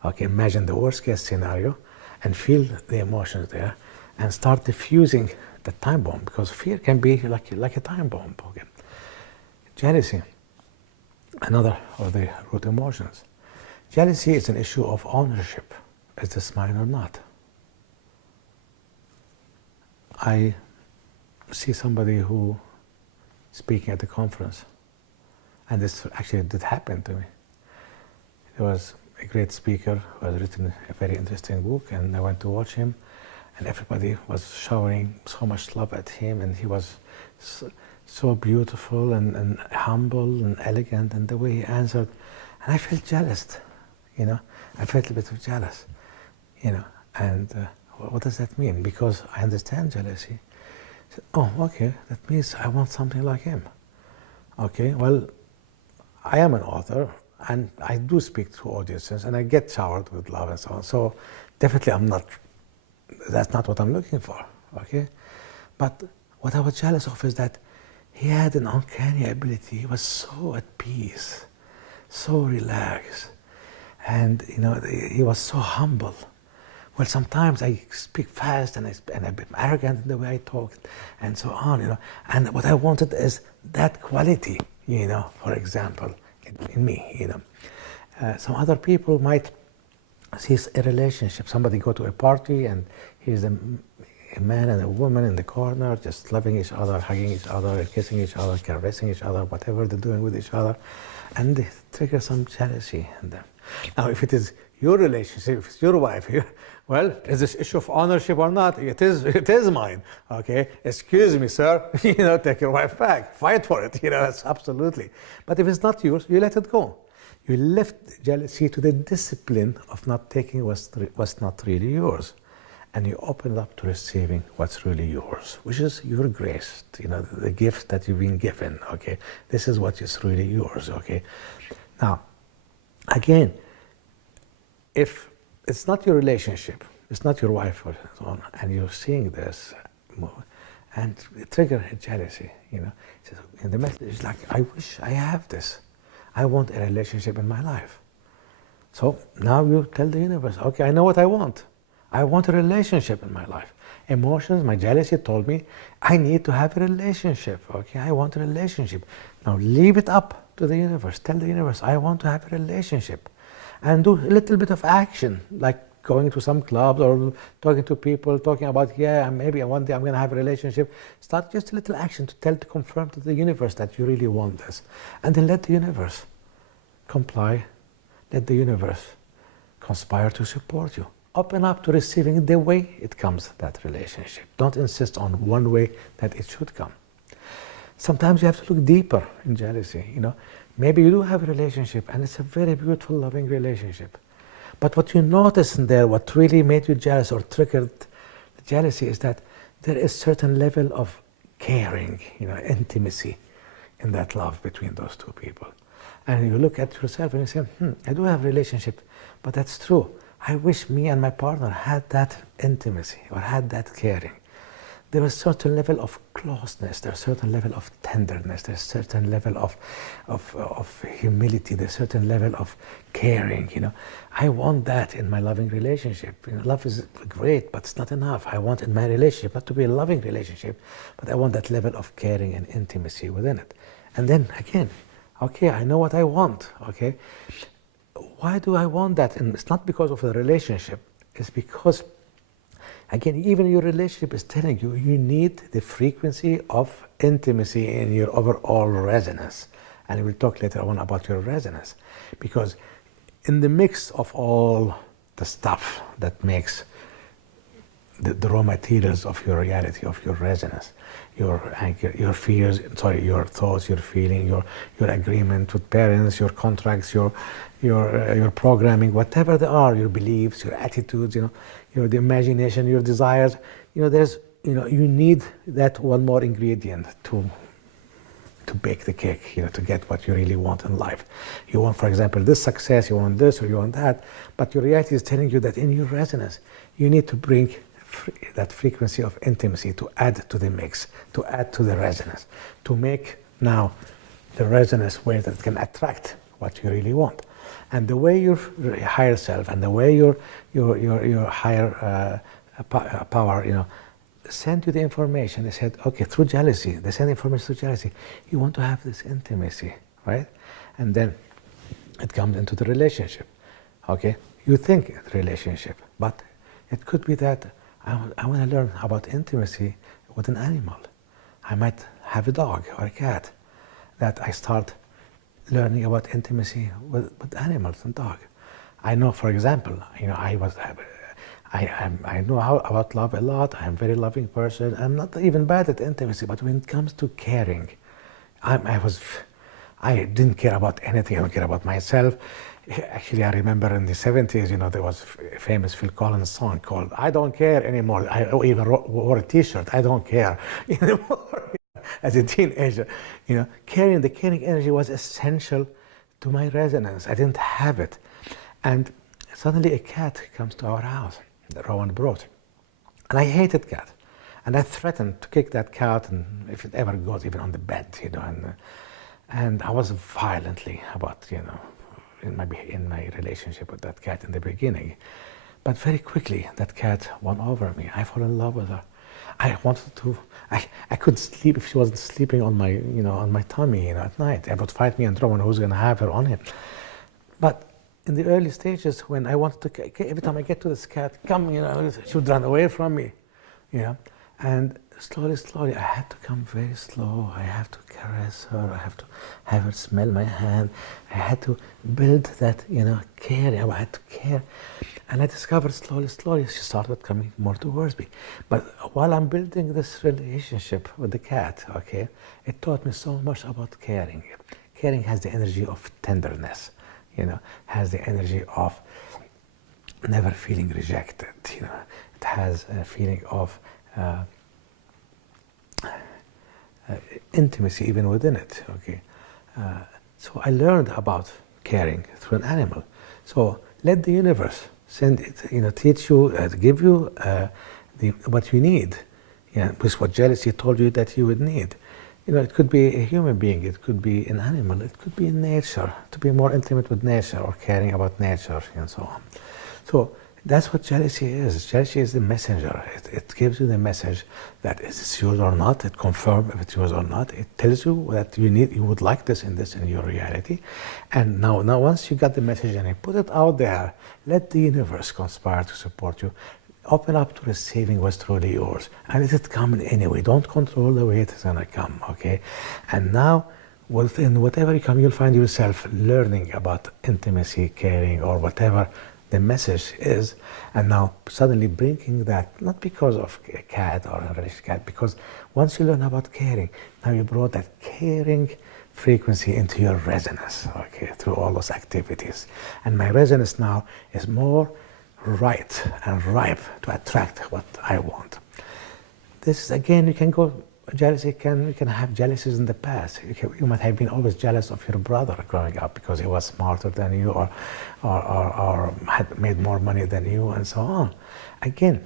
Okay, imagine the worst case scenario and feel the emotions there and start diffusing the time bomb, because fear can be like a time bomb. Okay. Jealousy, another of the root emotions. Jealousy is an issue of ownership. Is this mine or not? I see somebody who speaking at the conference, and this actually did happen to me. There was a great speaker who had written a very interesting book, and I went to watch him, and everybody was showering so much love at him, and he was so beautiful and humble and elegant, and the way he answered, and I felt jealous, I felt a bit of jealous, and what does that mean? Because I understand jealousy. I said, oh, okay, that means I want something like him. Okay, well, I am an author, and I do speak to audiences, and I get showered with love and so on, so definitely that's not what I'm looking for, okay? But what I was jealous of is that he had an uncanny ability. He was so at peace, so relaxed, and he was so humble. Well, sometimes I speak fast and I'm a bit arrogant in the way I talk and so on, And what I wanted is that quality, for example, in me, Some other people might see a relationship. Somebody go to a party and here's a man and a woman in the corner just loving each other, hugging each other, kissing each other, caressing each other, whatever they're doing with each other, and they trigger some jealousy in them. Now, if it is your relationship, if it's your wife here, well, is this issue of ownership or not? It is mine. Okay, excuse me, sir. Take your wife back. Fight for it. That's absolutely. But if it's not yours, you let it go. You left jealousy to the discipline of not taking what's not really yours. And you open it up to receiving what's really yours, which is your grace, the gift that you've been given, okay? This is what is really yours, okay? Now, again, if it's not your relationship, it's not your wife or so on, and you're seeing this, and it triggers jealousy, And the message is like, I wish I have this. I want a relationship in my life. So now you tell the universe, okay, I know what I want. I want a relationship in my life. Emotions, my jealousy told me, I need to have a relationship, okay? I want a relationship. Now leave it up to the universe. Tell the universe, I want to have a relationship. And do a little bit of action, like going to some clubs or talking to people, talking about, maybe one day I'm going to have a relationship. Start just a little action to confirm to the universe that you really want this. And then let the universe comply. Let the universe conspire to support you. Open up to receiving the way it comes, that relationship. Don't insist on one way that it should come. Sometimes you have to look deeper in jealousy, Maybe you do have a relationship and it's a very beautiful, loving relationship. But what you notice in there, what really made you jealous or triggered the jealousy is that there is certain level of caring, intimacy in that love between those two people. And you look at yourself and you say, I do have a relationship, but that's true. I wish me and my partner had that intimacy or had that caring. there is a certain level of closeness, there's a certain level of tenderness, there's a certain level of humility, there's a certain level of caring, you know. I want that in my loving relationship. You know, love is great, but it's not enough. I want in my relationship not to be a loving relationship, but I want that level of caring and intimacy within it. And then again, okay, I know what I want, okay? Why do I want that? And it's not because of the relationship, it's because again, even your relationship is telling you, you need the frequency of intimacy in your overall resonance. And we'll talk later on about your resonance. Because in the mix of all the stuff that makes the raw materials of your reality, of your resonance, your anger, your fears, your thoughts, your feeling, your agreement with parents, your contracts, your programming, whatever they are, your beliefs, your attitudes, you know, the imagination, your desires, you know, you need that one more ingredient to bake the cake, you know, to get what you really want in life. You want, for example, this success, you want this or you want that, but your reality is telling you that in your resonance, you need to bring that frequency of intimacy to add to the mix, to add to the resonance, to make now the resonance where that can attract what you really want. And the way your higher self and the way your higher power, you know, send you the information. They said, okay, through jealousy, they send information through jealousy. You want to have this intimacy, right? And then it comes into the relationship, okay? You think it's relationship, but it could be that I want to learn about intimacy with an animal. I might have a dog or a cat that I start learning about intimacy with animals and dog. I know, for example, you know, I know about love a lot. I'm a very loving person. I'm not even bad at intimacy, but when it comes to caring, I didn't care about anything. I don't care about myself. Actually, I remember in the 70s, you know, there was a famous Phil Collins song called "I Don't Care Anymore." I even wore a T-shirt. I don't care anymore. As a teenager, you know, the caring energy was essential to my resonance. I didn't have it. And suddenly a cat comes to our house that Rowan brought. And I hated cat. And I threatened to kick that cat, and if it ever goes even on the bed, you know. And I was violently about, you know, in my relationship with that cat in the beginning. But very quickly, that cat won over me. I fell in love with her. I wanted to, I couldn't sleep if she wasn't sleeping on my, you know, on my tummy, you know, at night. I would fight me and Rowan who's going to have her on him. But in the early stages, when I wanted to, every time I get to this cat, come, you know, she would run away from me, you know. And slowly, I had to come very slow. I have to caress her. I have to have her smell my hand. I had to build that, you know, care. I had to care. And I discovered slowly, she started coming more towards me. But while I'm building this relationship with the cat, okay, it taught me so much about caring. Caring has the energy of tenderness, you know, has the energy of never feeling rejected, you know. It has a feeling of intimacy even within it, okay. So I learned about caring through an animal. So let the universe send it, you know, teach you, give you what you need, yeah, with what jealousy told you that you would need. You know, it could be a human being, it could be an animal, it could be in nature, to be more intimate with nature or caring about nature and so on. So that's what jealousy is. Jealousy is the messenger. It gives you the message that is this yours or not. It confirms if it's yours or not. It tells you that you would like this in your reality. And now once you got the message and you put it out there, let the universe conspire to support you. Open up to receiving what's truly yours. And let it come in anyway. Don't control the way it's gonna come, okay? And now, within whatever you come, you'll find yourself learning about intimacy, caring, or whatever the message is, and now suddenly bringing that, not because of a cat or a religious cat, because once you learn about caring, now you brought that caring frequency into your resonance, okay, through all those activities. And my resonance now is more right and ripe to attract what I want. This is, again, you can go, jealousy you can have jealousies in the past. You might have been always jealous of your brother growing up because he was smarter than you or had made more money than you and so on. Again,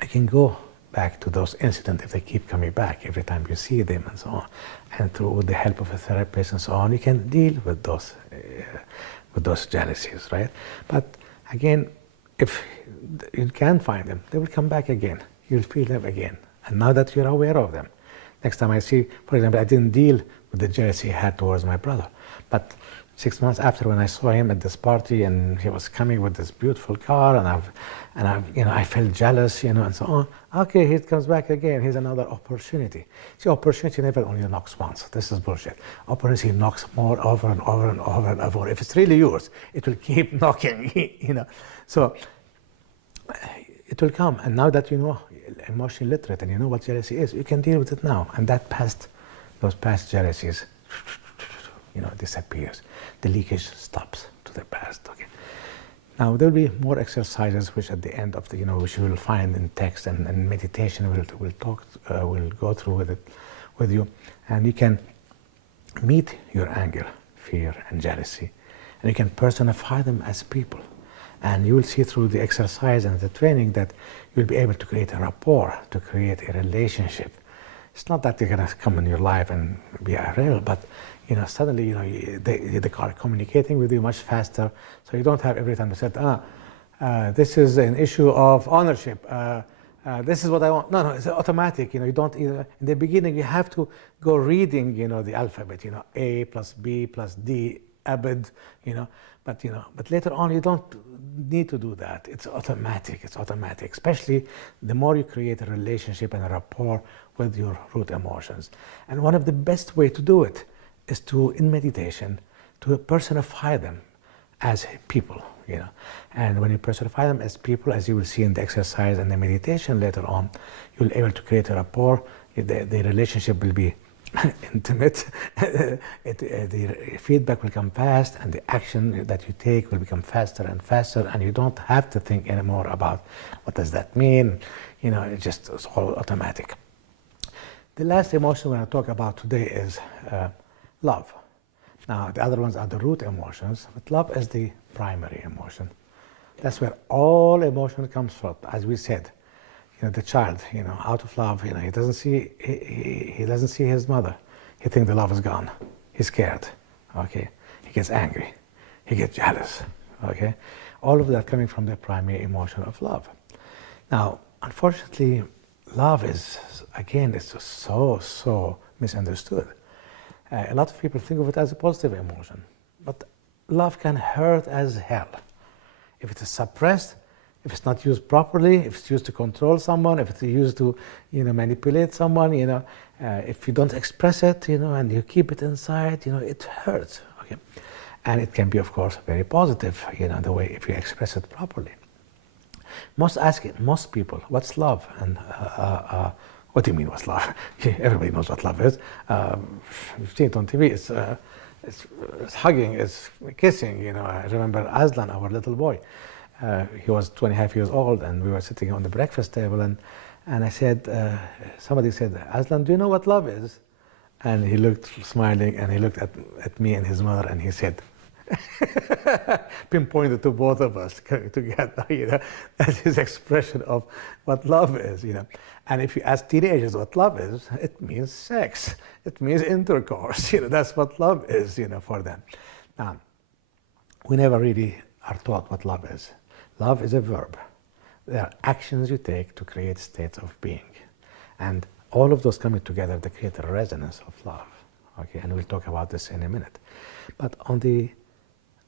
I can go back to those incidents if they keep coming back every time you see them and so on. And through with the help of a therapist and so on, you can deal with those jealousies, right? But again, if you can't find them, they will come back again. You'll feel them again. And now that you're aware of them, next time I see, for example, I didn't deal with the jealousy he had towards my brother. But 6 months after, when I saw him at this party and he was coming with this beautiful car, and I felt jealous, and so on. Okay, he comes back again. Here's another opportunity. See, opportunity never only knocks once. This is bullshit. Opportunity knocks more over and over and over and over. If it's really yours, it will keep knocking. So it will come. And now that you know emotionally literate and you know what jealousy is, you can deal with it now. And those past jealousies, disappears. The leakage stops to the past. Okay. Now there will be more exercises, which at the end of which you will find in text and meditation. We'll go through with you, and you can meet your anger, fear, and jealousy, and you can personify them as people. And you will see through the exercise and the training that you'll be able to create a rapport, to create a relationship. It's not that they're going to come in your life and be real, but suddenly they are communicating with you much faster. So you don't have every time to say, this is an issue of ownership. This is what I want. No, it's automatic. You don't. In the beginning, you have to go reading. The alphabet. A plus B plus D. Abed. But later on, you don't need to do that. It's automatic. Especially the more you create a relationship and a rapport with your root emotions. And one of the best way to do it is in meditation, to personify them as people, And when you personify them as people, as you will see in the exercise and the meditation later on, you'll be able to create a rapport. The relationship will be intimate. The feedback will come fast, and the action that you take will become faster and faster, and you don't have to think anymore about what does that mean. It's all automatic. The last emotion we're going to talk about today is love. Now, the other ones are the root emotions, but love is the primary emotion. That's where all emotion comes from. As we said, the child, out of love, he doesn't see his mother. He thinks the love is gone. He's scared. Okay, he gets angry. He gets jealous. Okay, all of that coming from the primary emotion of love. Now, unfortunately, love is so misunderstood. A lot of people think of it as a positive emotion, but love can hurt as hell. If it is suppressed, if it's not used properly, if it's used to control someone, if it's used to, manipulate someone, if you don't express it, and you keep it inside, it hurts. Okay, and it can be, of course, very positive, the way if you express it properly. Most people, what's love? And what do you mean, what's love? Everybody knows what love is. You've seen it on TV. It's hugging, it's kissing. I remember Aslan, our little boy. He was 25 years old, and we were sitting on the breakfast table, and I said, somebody said, Aslan, do you know what love is? And he looked smiling, and he looked at me and his mother, and he said, pinpointed to both of us together, that's his expression of what love is, And if you ask teenagers what love is, it means sex. It means intercourse. That's what love is, for them. Now, we never really are taught what love is. Love is a verb. There are actions you take to create states of being. And all of those coming together, they create a resonance of love. Okay, and we'll talk about this in a minute. But on the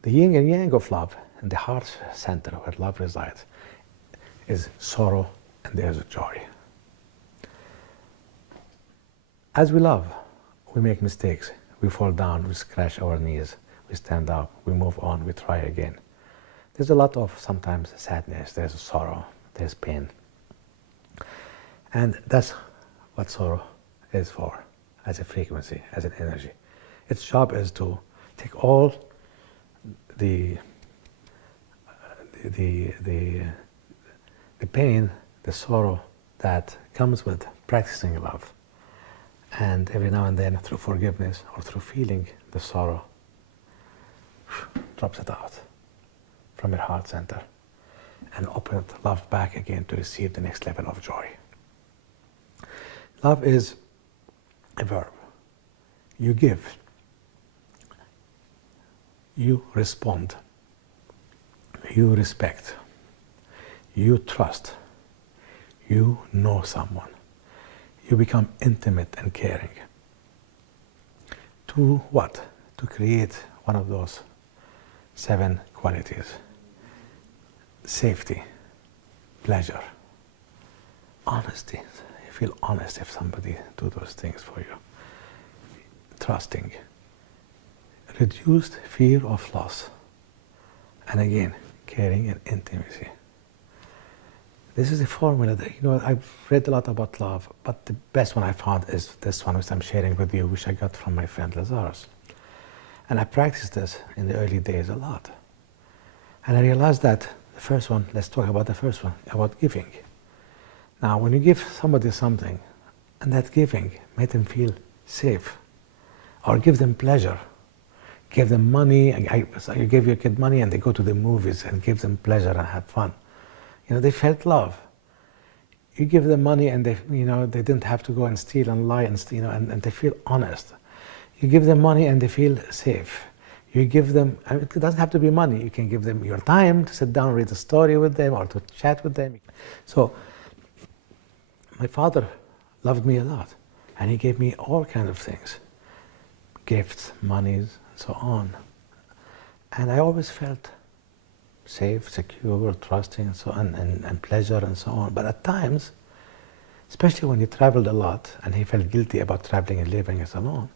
yin and yang of love, and the heart center where love resides, is sorrow and there's joy. As we love, we make mistakes. We fall down, we scratch our knees, we stand up, we move on, we try again. There's a lot of sometimes sadness, there's sorrow, there's pain. And that's what sorrow is for, as a frequency, as an energy. Its job is to take all the pain, the sorrow that comes with practicing love, and every now and then, through forgiveness or through feeling the sorrow, drops it out from your heart center and open love back again to receive the next level of joy. Love is a verb. You give. You respond. You respect. You trust. You know someone. You become intimate and caring. To what? To create one of those 7 qualities. Safety, pleasure, honesty. You feel honest if somebody do those things for you. Trusting. Reduced fear of loss. And again, caring and intimacy. This is a formula that, I've read a lot about love, but the best one I found is this one, which I'm sharing with you, which I got from my friend Lazarus. And I practiced this in the early days a lot. And I realized that the first one, let's talk about the first one, about giving. Now, when you give somebody something, and that giving made them feel safe, or give them pleasure, give them money, you give your kid money and they go to the movies and give them pleasure and have fun. They felt love. You give them money and they didn't have to go and steal and lie and they feel honest. You give them money and they feel safe. You give them, it doesn't have to be money. You can give them your time to sit down, read a story with them or to chat with them. So my father loved me a lot and he gave me all kinds of things. Gifts, monies, and so on. And I always felt safe, secure, trusting, and so on, and pleasure, and so on. But at times, especially when he traveled a lot, and he felt guilty about traveling and living as alone,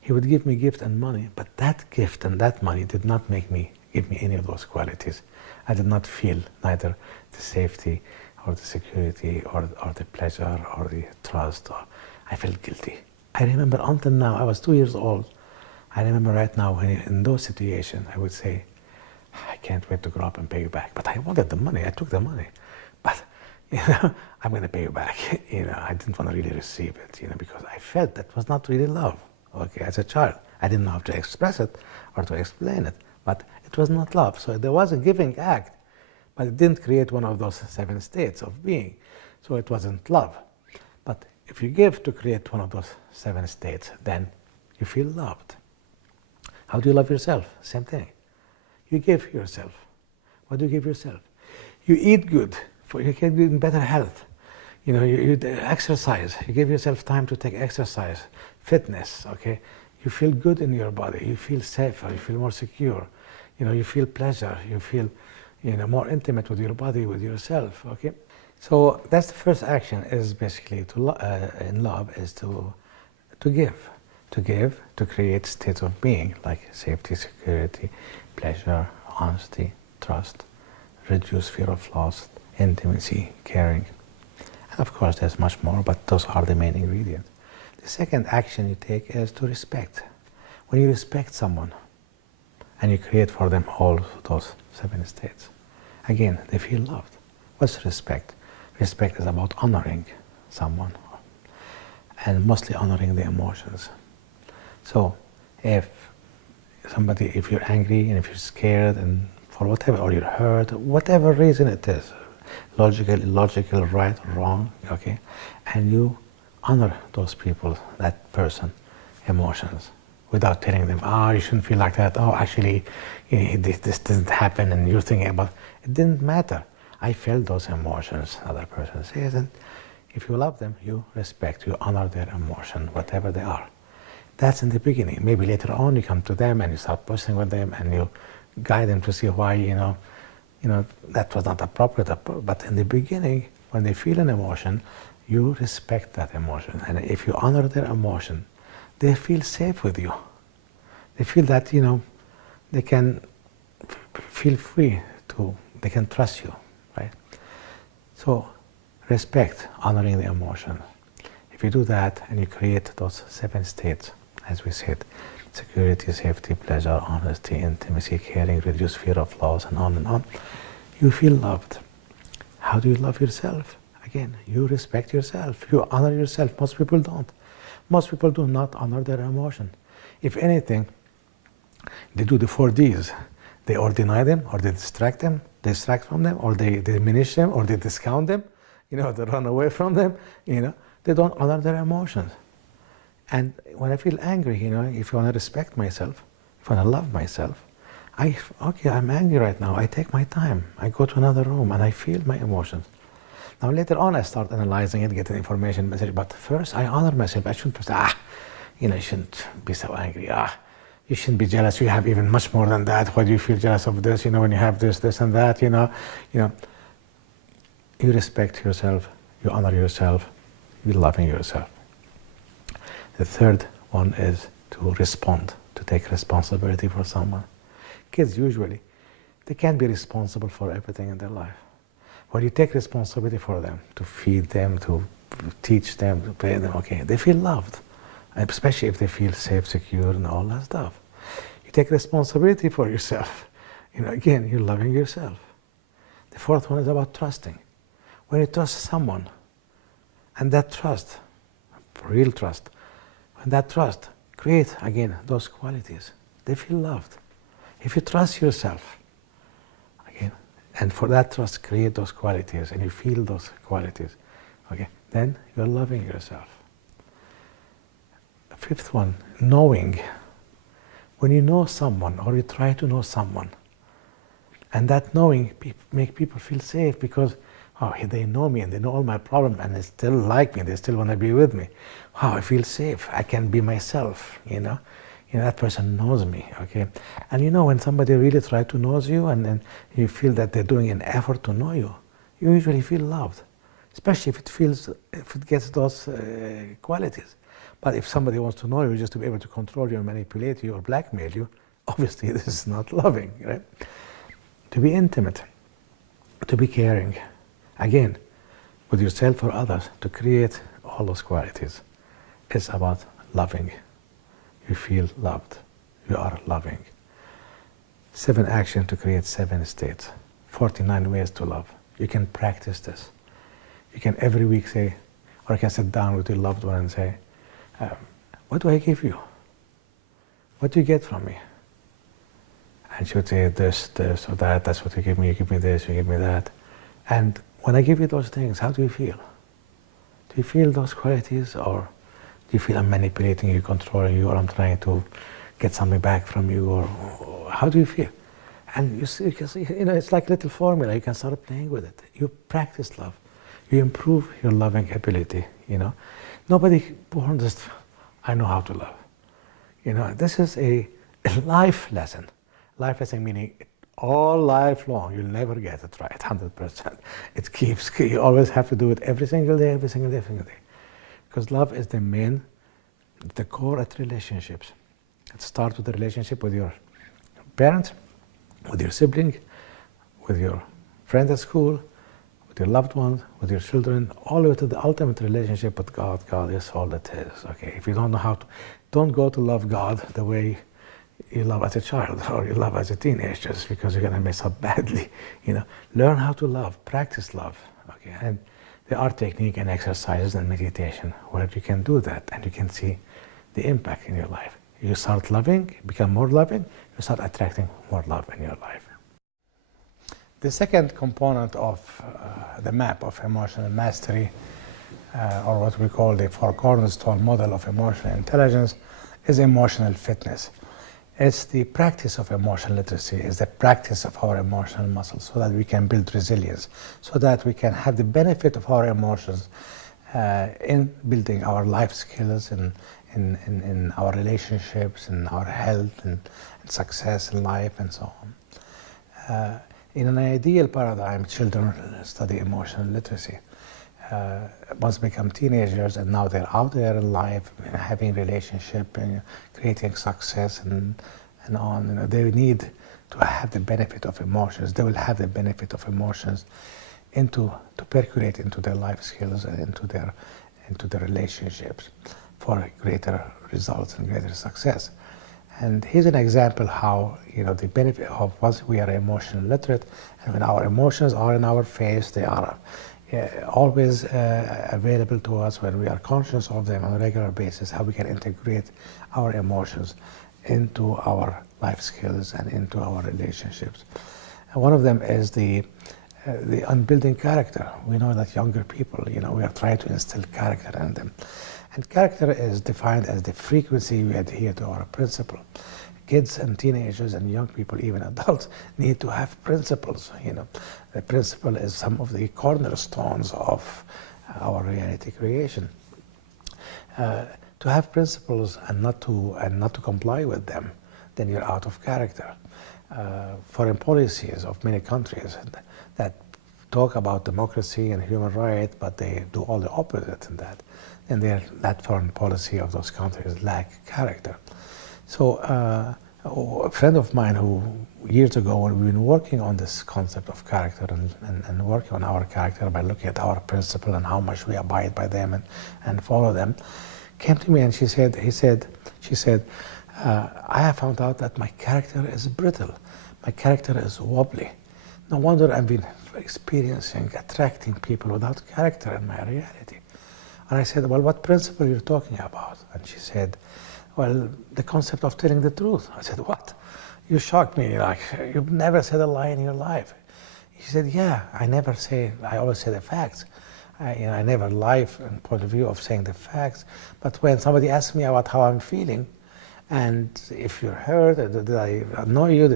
he would give me gift and money. But that gift and that money did not give me any of those qualities. I did not feel neither the safety, or the security, or the pleasure, or the trust. I felt guilty. I remember until now, I was 2 years old. I remember right now, when in those situations, I would say, I can't wait to grow up and pay you back. But I wanted the money. I took the money. But, I'm going to pay you back. I didn't want to really receive it, because I felt that was not really love. Okay, as a child, I didn't know how to express it or to explain it. But it was not love. So there was a giving act, but it didn't create one of those 7 states of being. So it wasn't love. But if you give to create one of those 7 states, then you feel loved. How do you love yourself? Same thing. You give yourself. What do you give yourself? You eat good, you can be in better health. You exercise. You give yourself time to take exercise, fitness, okay? You feel good in your body. You feel safer. You feel more secure. You feel pleasure. You feel, more intimate with your body, with yourself, okay? So that's the first action, is basically in love, is to give. To give, to create states of being, like safety, security, pleasure, honesty, trust, reduce fear of loss, intimacy, caring. And of course, there's much more, but those are the main ingredients. The second action you take is to respect. When you respect someone, and you create for them all those 7 states, again, they feel loved. What's respect? Respect is about honoring someone, and mostly honoring the emotions. So, if you're angry and if you're scared and for whatever, or you're hurt, whatever reason it is, logical, illogical, right, wrong, okay, and you honor those people, that person, emotions, without telling them, you shouldn't feel like that, actually, this didn't happen, and you're thinking about it. Didn't matter. I felt those emotions, other person says, and if you love them, you respect, you honor their emotion, whatever they are. That's in the beginning. Maybe later on you come to them and you start pushing with them and you guide them to see why, that was not appropriate. But in the beginning, when they feel an emotion, you respect that emotion. And if you honor their emotion, they feel safe with you. They feel that, they can feel free they can trust you, right? So respect, honoring the emotion. If you do that and you create those 7 states, as we said, security, safety, pleasure, honesty, intimacy, caring, reduce fear of loss, and on, you feel loved. How do you love yourself? Again, you respect yourself. You honor yourself. Most people don't. Most people do not honor their emotion. If anything, they do the 4 Ds. They or deny them, or they distract from them, or they diminish them, or they discount them, they run away from them, They don't honor their emotions. And when I feel angry, if I want to respect myself, if I want to love myself, okay, I'm angry right now. I take my time. I go to another room and I feel my emotions. Now later on, I start analyzing it, getting information, message. But first, I honor myself. I shouldn't say, you shouldn't be so angry. You shouldn't be jealous. You have even much more than that. Why do you feel jealous of this? When you have this and that. You respect yourself. You honor yourself. You're loving yourself. The third one is to respond, to take responsibility for someone. Kids usually, they can't be responsible for everything in their life. When you take responsibility for them, to feed them, to teach them, to play them, okay, they feel loved, especially if they feel safe, secure, and all that stuff. You take responsibility for yourself. Again, you're loving yourself. The fourth one is about trusting. When you trust someone, and that trust, real trust, when that trust creates, again, those qualities, they feel loved. If you trust yourself, again, and for that trust create those qualities, and you feel those qualities, okay, then you're loving yourself. The fifth one, knowing. When you know someone, or you try to know someone, and that knowing make people feel safe because they know me and they know all my problems and they still like me, they still want to be with me. I feel safe. I can be myself, that person knows me, okay? And when somebody really tries to know you and you feel that they're doing an effort to know you, you usually feel loved, especially if it gets those qualities. But if somebody wants to know you just to be able to control you, manipulate you, or blackmail you, obviously this is not loving, right? To be intimate, to be caring, again, with yourself or others, to create all those qualities is about loving. You feel loved. You are loving. 7 actions to create 7 states. 49 ways to love. You can practice this. You can every week say, or you can sit down with your loved one and say, what do I give you? What do you get from me? And she would say this, or that. That's what you give me this, you give me that. And when I give you those things, how do you feel? Do you feel those qualities, or do you feel I'm manipulating you, controlling you, or I'm trying to get something back from you, or how do you feel? And you see, it's like a little formula. You can start playing with it. You practice love. You improve your loving ability, Nobody born just, I know how to love. This is a life lesson. Life lesson meaning all life long, you'll never get it right, 100%. You always have to do it every single day. Because love is the core at relationships. It starts with the relationship with your parents, with your sibling, with your friends at school, with your loved ones, with your children, all the way to the ultimate relationship with God. God is all that is, okay? If you don't know how to, don't go to love God the way you love as a child or you love as a teenager, just because you're going to mess up badly. Learn how to love, practice love, okay? And there are techniques and exercises and meditation where you can do that and you can see the impact in your life. You start loving, become more loving, you start attracting more love in your life. The second component of the map of emotional mastery, or what we call the four cornerstone model of emotional intelligence, is emotional fitness. It's the practice of emotional literacy, it's the practice of our emotional muscles so that we can build resilience, so that we can have the benefit of our emotions in building our life skills, in our relationships, in our health, and success in life, and so on. In an ideal paradigm, children study emotional literacy. Once become teenagers and now they're out there in life, having relationship and creating success and on. They need to have the benefit of emotions. They will have the benefit of emotions to percolate into their life skills and into their relationships for greater results and greater success. And here's an example how the benefit of once we are emotional literate, and when our emotions are in our face, they are always available to us when we are conscious of them on a regular basis, how we can integrate our emotions into our life skills and into our relationships. And one of them is the on building character. We know that younger people, we are trying to instill character in them. And character is defined as the frequency we adhere to our principle. Kids and teenagers and young people, even adults, need to have principles. The principle is some of the cornerstones of our reality creation. To have principles and not to comply with them, then you're out of character. Foreign policies of many countries that talk about democracy and human rights, but they do all the opposite in that. And that foreign policy of those countries lack character. So a friend of mine who years ago, when we've been working on this concept of character and working on our character by looking at our principle and how much we abide by them and follow them, came to me and she said, I have found out that my character is brittle. My character is wobbly. No wonder I've been attracting people without character in my reality. And I said, well, what principle are you talking about? And she said, well, the concept of telling the truth. I said, what? You shocked me, like, you've never said a lie in your life. She said, yeah, I always say the facts. I never lie from the point of view of saying the facts. But when somebody asks me about how I'm feeling, and if you're hurt, did I annoy you?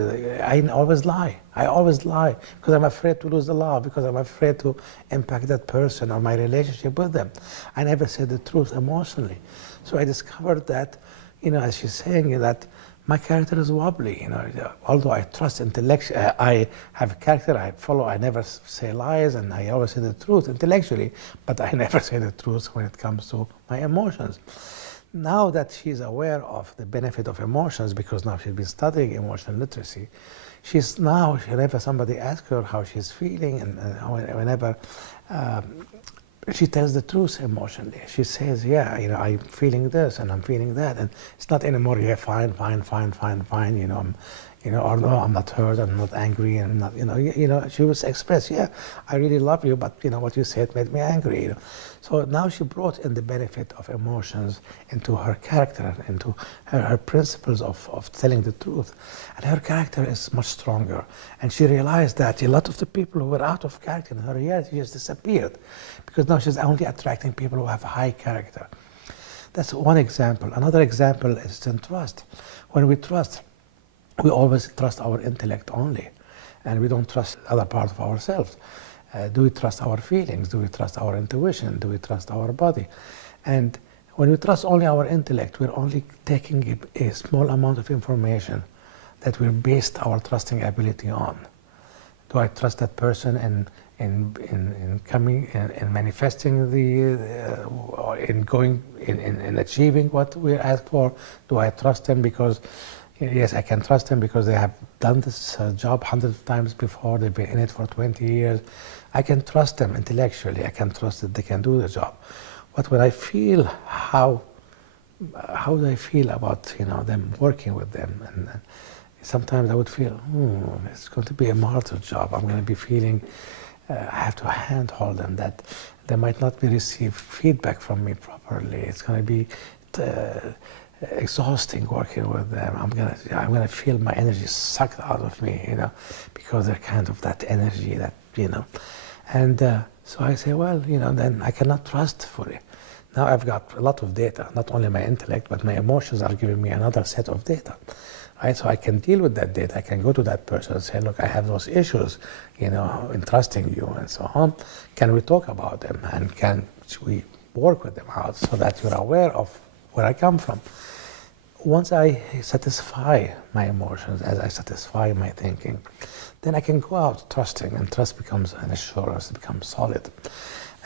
I always lie. I always lie because I'm afraid to lose the love, because I'm afraid to impact that person or my relationship with them. I never say the truth emotionally. So I discovered that, as she's saying, that my character is wobbly. Although I trust intellectually, I have a character, I follow, I never say lies, and I always say the truth intellectually, but I never say the truth when it comes to my emotions. Now that she's aware of the benefit of emotions, because now she's been studying emotional literacy, whenever somebody asks her how she's feeling, and whenever she tells the truth emotionally, she says, yeah, I'm feeling this and I'm feeling that, and it's not anymore, yeah, fine, or no, I'm not hurt, I'm not angry, and not, she was express, yeah, I really love you, but what you said made me angry. So now she brought in the benefit of emotions into her character, into her principles of telling the truth, and her character is much stronger. And she realized that a lot of the people who were out of character in her reality just disappeared, because now she's only attracting people who have high character. That's one example. Another example is in trust. When we trust, we always trust our intellect only, and we don't trust other parts of ourselves. Do we trust our feelings? Do we trust our intuition? Do we trust our body? And when we trust only our intellect, we're only taking a small amount of information that we based our trusting ability on. Do I trust that person in coming and manifesting in achieving what we asked for? Do I trust them because yes, I can trust them because they have done this job hundreds of times before, they've been in it for 20 years. I can trust them intellectually, I can trust that they can do the job. But when I feel, how do I feel about them, working with them? And sometimes I would feel, it's going to be a martyr job. I'm going to be feeling, I have to handhold them, that they might not be received feedback from me properly. It's going to be exhausting working with them. I'm gonna feel my energy sucked out of me, because they're kind of that energy that, and so I say, well, then I cannot trust fully. Now I've got a lot of data, not only my intellect, but my emotions are giving me another set of data, right? So I can deal with that data. I can go to that person and say, look, I have those issues, in trusting you and so on. Can we talk about them, and can we work with them out so that you're aware of where I come from? Once I satisfy my emotions, as I satisfy my thinking, then I can go out trusting, and trust becomes an assurance, it becomes solid.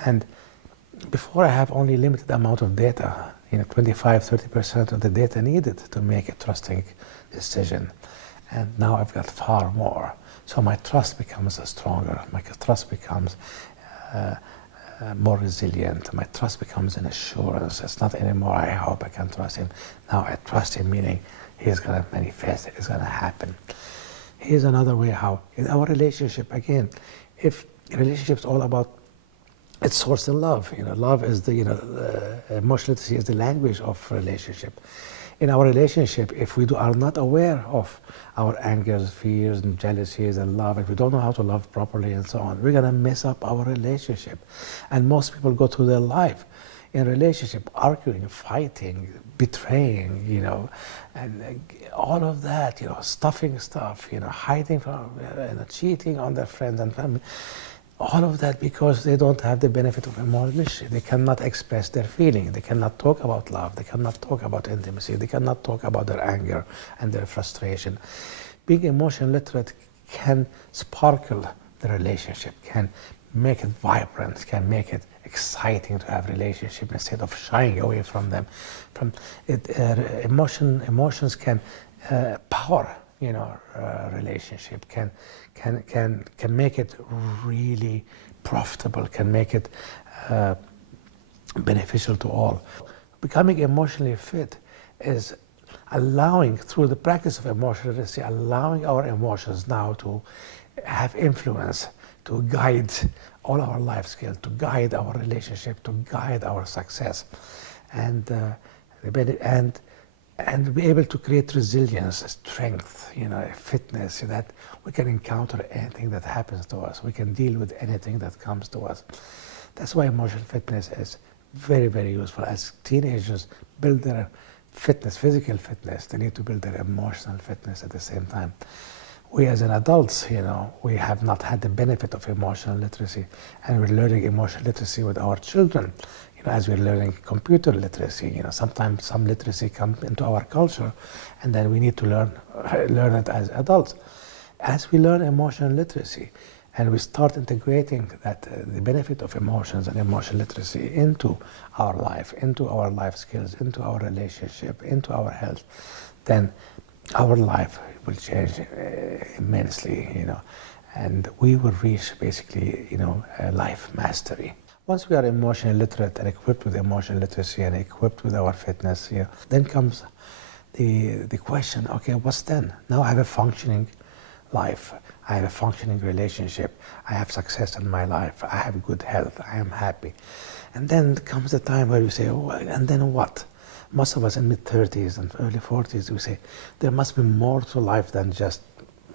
And before I have only limited amount of data, 25-30% of the data needed to make a trusting decision. And now I've got far more. So my trust becomes stronger, my trust becomes more resilient. My trust becomes an assurance. It's not anymore, I hope I can trust him. Now I trust him, meaning he's going to manifest, it's going to happen. Here's another way how, in our relationship, again, if a relationship is all about it's sourced in love. Love is the, emotional literacy is the language of relationship. In our relationship, if we are not aware of our angers, fears, and jealousies and love, if we don't know how to love properly and so on, we're going to mess up our relationship. And most people go through their life in relationship, arguing, fighting, betraying, and all of that, stuffing stuff, hiding from, cheating on their friends and family. All of that because they don't have the benefit of emotional literacy. They cannot express their feeling. They cannot talk about love. They cannot talk about intimacy. They cannot talk about their anger and their frustration. Being emotional literate can sparkle the relationship, can make it vibrant, can make it exciting to have relationship instead of shying away from them. Emotions can power relationship, can make it really profitable, can make it beneficial to all. Becoming emotionally fit is allowing, through the practice of emotional literacy, allowing our emotions now to have influence, to guide all our life skills, to guide our relationship, to guide our success, and be able to create resilience, strength, fitness, so that we can encounter anything that happens to us. We can deal with anything that comes to us. That's why emotional fitness is very, very useful. As teenagers build their fitness, physical fitness, they need to build their emotional fitness at the same time. We as an adults, we have not had the benefit of emotional literacy, and we're learning emotional literacy with our children. As we're learning computer literacy, sometimes some literacy comes into our culture, and then we need to learn it as adults. As we learn emotional literacy, and we start integrating that the benefit of emotions and emotional literacy into our life skills, into our relationship, into our health, then our life will change immensely, and we will reach basically, life mastery. Once we are emotionally literate and equipped with emotional literacy and equipped with our fitness, then comes the question, okay, what's then? Now I have a functioning life, I have a functioning relationship, I have success in my life, I have good health, I am happy. And then comes the time where you say, oh, and then what? Most of us in mid-30s and early 40s, we say, there must be more to life than just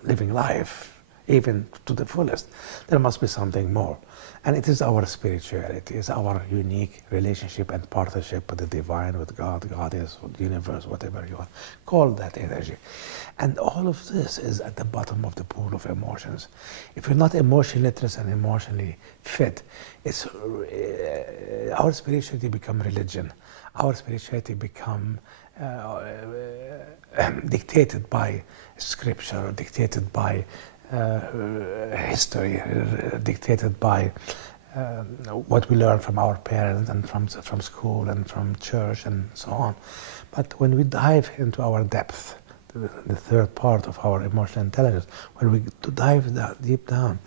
living life, even to the fullest. There must be something more. And it is our spirituality, it's our unique relationship and partnership with the divine, with God, Goddess, with the universe, whatever you want. Call that energy. And all of this is at the bottom of the pool of emotions. If you're not emotionally literate and emotionally fit, our spirituality become religion. Our spirituality become dictated by scripture, dictated by history, dictated by what we learn from our parents and from school and from church and so on. But when we dive into our depth, the third part of our emotional intelligence, when we dive deep down,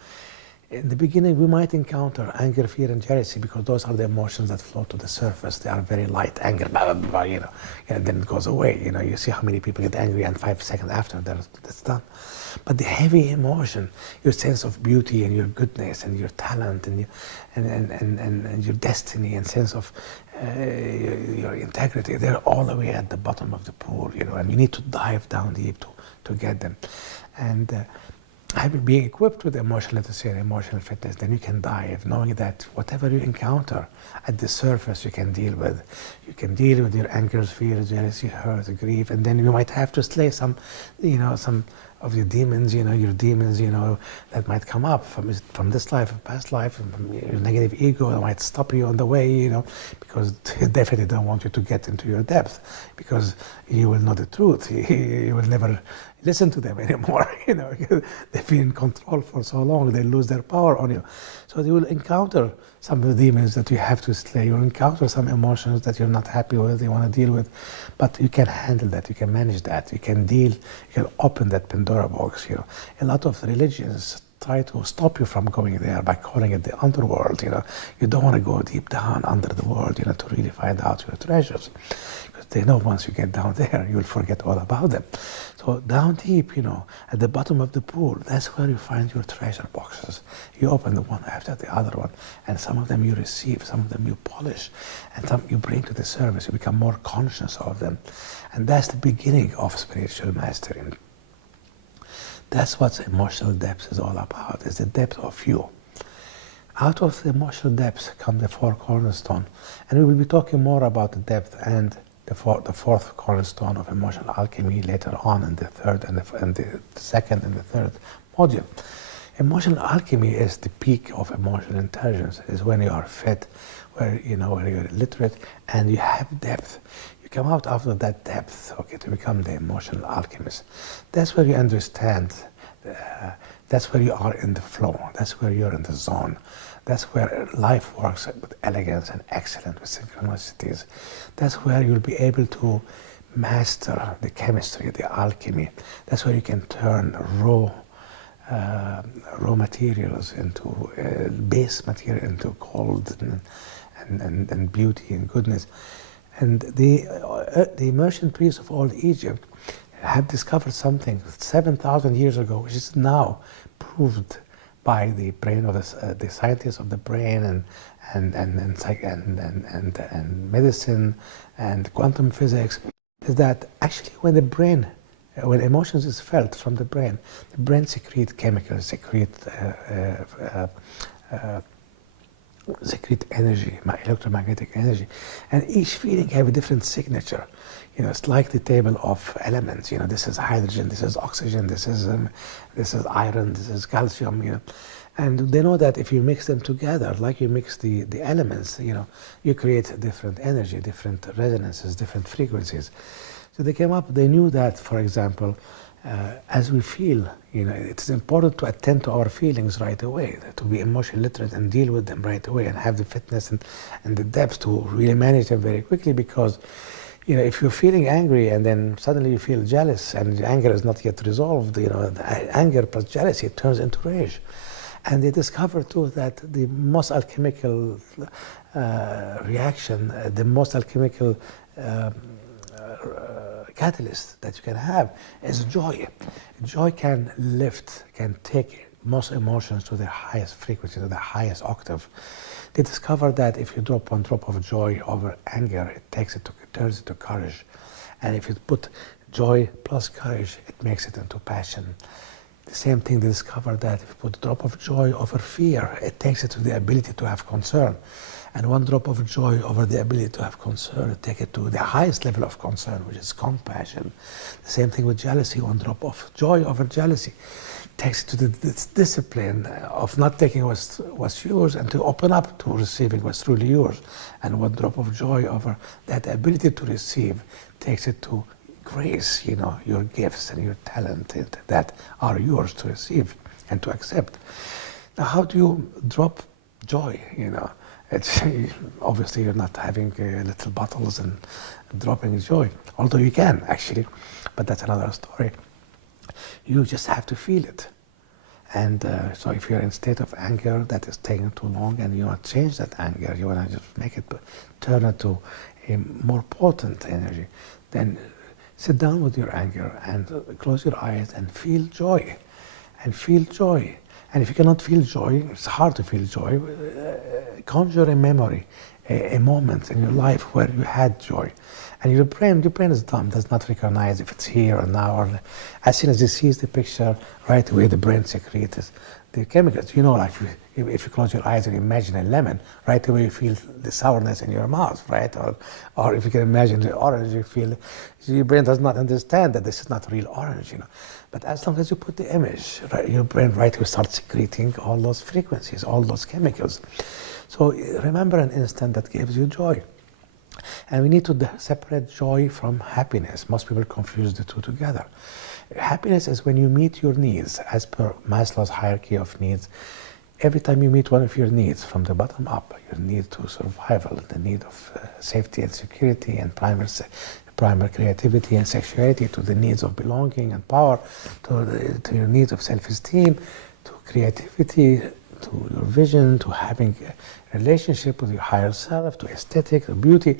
in the beginning we might encounter anger, fear and jealousy, because those are the emotions that float to the surface. They are very light. Anger, blah, blah, blah, and then it goes away. You see how many people get angry and 5 seconds after that's done. But the heavy emotion, your sense of beauty and your goodness and your talent and your destiny and sense of your integrity, they're all the way at the bottom of the pool, and you need to dive down deep to get them. And being equipped with emotional literacy and emotional fitness, then you can dive, knowing that whatever you encounter at the surface you can deal with. You can deal with your anger, fear, jealousy, hurt, grief, and then you might have to slay some of your demons, your demons, that might come up from this life, past life, from your negative ego that might stop you on the way, because they definitely don't want you to get into your depth, because you will know the truth. You will never listen to them anymore, they've been in control for so long, they lose their power on you. So you will encounter some of the demons that you have to slay. You'll encounter some emotions that you're not happy with, you want to deal with, but you can handle that, you can manage that, you can open that Pandora box. A lot of religions try to stop you from going there by calling it the underworld. You don't want to go deep down under the world, to really find out your treasures. Because they know once you get down there, you'll forget all about them. So down deep, at the bottom of the pool, that's where you find your treasure boxes. You open the one after the other one, and some of them you receive, some of them you polish, and some you bring to the service. You become more conscious of them. And that's the beginning of spiritual mastery. That's what emotional depth is all about, is the depth of you. Out of the emotional depths come the four cornerstones. And we will be talking more about the depth and the fourth cornerstone of emotional alchemy later on in the third and the second and the third module. Emotional alchemy is the peak of emotional intelligence, is when you are fit, where you're literate and you have depth. You come out after that depth, to become the emotional alchemist. That's where you understand, that's where you are in the flow, that's where you're in the zone. That's where life works with elegance and excellence, with synchronicities. That's where you'll be able to master the chemistry, the alchemy. That's where you can turn raw materials into base material into gold and beauty and goodness. And the Immersion priests of old Egypt have discovered something 7,000 years ago, which is now proved by the brain of the scientists of the brain and medicine and quantum physics, is that actually when emotions is felt from the brain secrete chemicals, secrete energy, electromagnetic energy, and each feeling have a different signature. It's like the table of elements. This is hydrogen, this is oxygen, this is iron, this is calcium. And they know that if you mix them together, like you mix the elements, you create different energy, different resonances, different frequencies. So they knew that, for example, as we feel, it's important to attend to our feelings right away, to be emotionally literate and deal with them right away and have the fitness and the depth to really manage them very quickly, because if you're feeling angry and then suddenly you feel jealous and the anger is not yet resolved, anger plus jealousy turns into rage. And they discovered too that the most alchemical reaction, the most alchemical catalyst that you can have is joy. Joy can lift, can take most emotions to their highest frequency, to the highest octave. They discovered that if you drop one drop of joy over anger, it turns it to courage. And if you put joy plus courage, it makes it into passion. The same thing, they discovered that if you put a drop of joy over fear, it takes it to the ability to have concern. And one drop of joy over the ability to have concern, it takes it to the highest level of concern, which is compassion. The same thing with jealousy, one drop of joy over jealousy takes it to this discipline of not taking what's yours and to open up to receiving what's truly yours. And one drop of joy over that ability to receive takes it to grace, your gifts and your talent that are yours to receive and to accept. Now, how do you drop joy? It's obviously you're not having little bottles and dropping joy, although you can actually, but that's another story. You just have to feel it. And so if you're in a state of anger that is taking too long and you want to change that anger, you want to just make it, turn it to a more potent energy, then sit down with your anger and close your eyes and feel joy. And feel joy. And if you cannot feel joy, it's hard to feel joy, conjure a memory, a moment in your life where you had joy. And your brain is dumb, does not recognize if it's here or now. Or as soon as it sees the picture, right away the brain secretes the chemicals. Like if you close your eyes and imagine a lemon, right away you feel the sourness in your mouth, right? Or if you can imagine the orange, you feel, your brain does not understand that this is not real orange, But as long as you put the image, right, your brain right away starts secreting all those frequencies, all those chemicals. So remember an instant that gives you joy. And we need to separate joy from happiness. Most people confuse the two together. Happiness is when you meet your needs, as per Maslow's hierarchy of needs. Every time you meet one of your needs, from the bottom up, your need to survival, the need of safety and security and primal creativity and sexuality, to the needs of belonging and power, to your needs of self-esteem, to creativity, to your vision, to having a relationship with your higher self, to aesthetic, to beauty.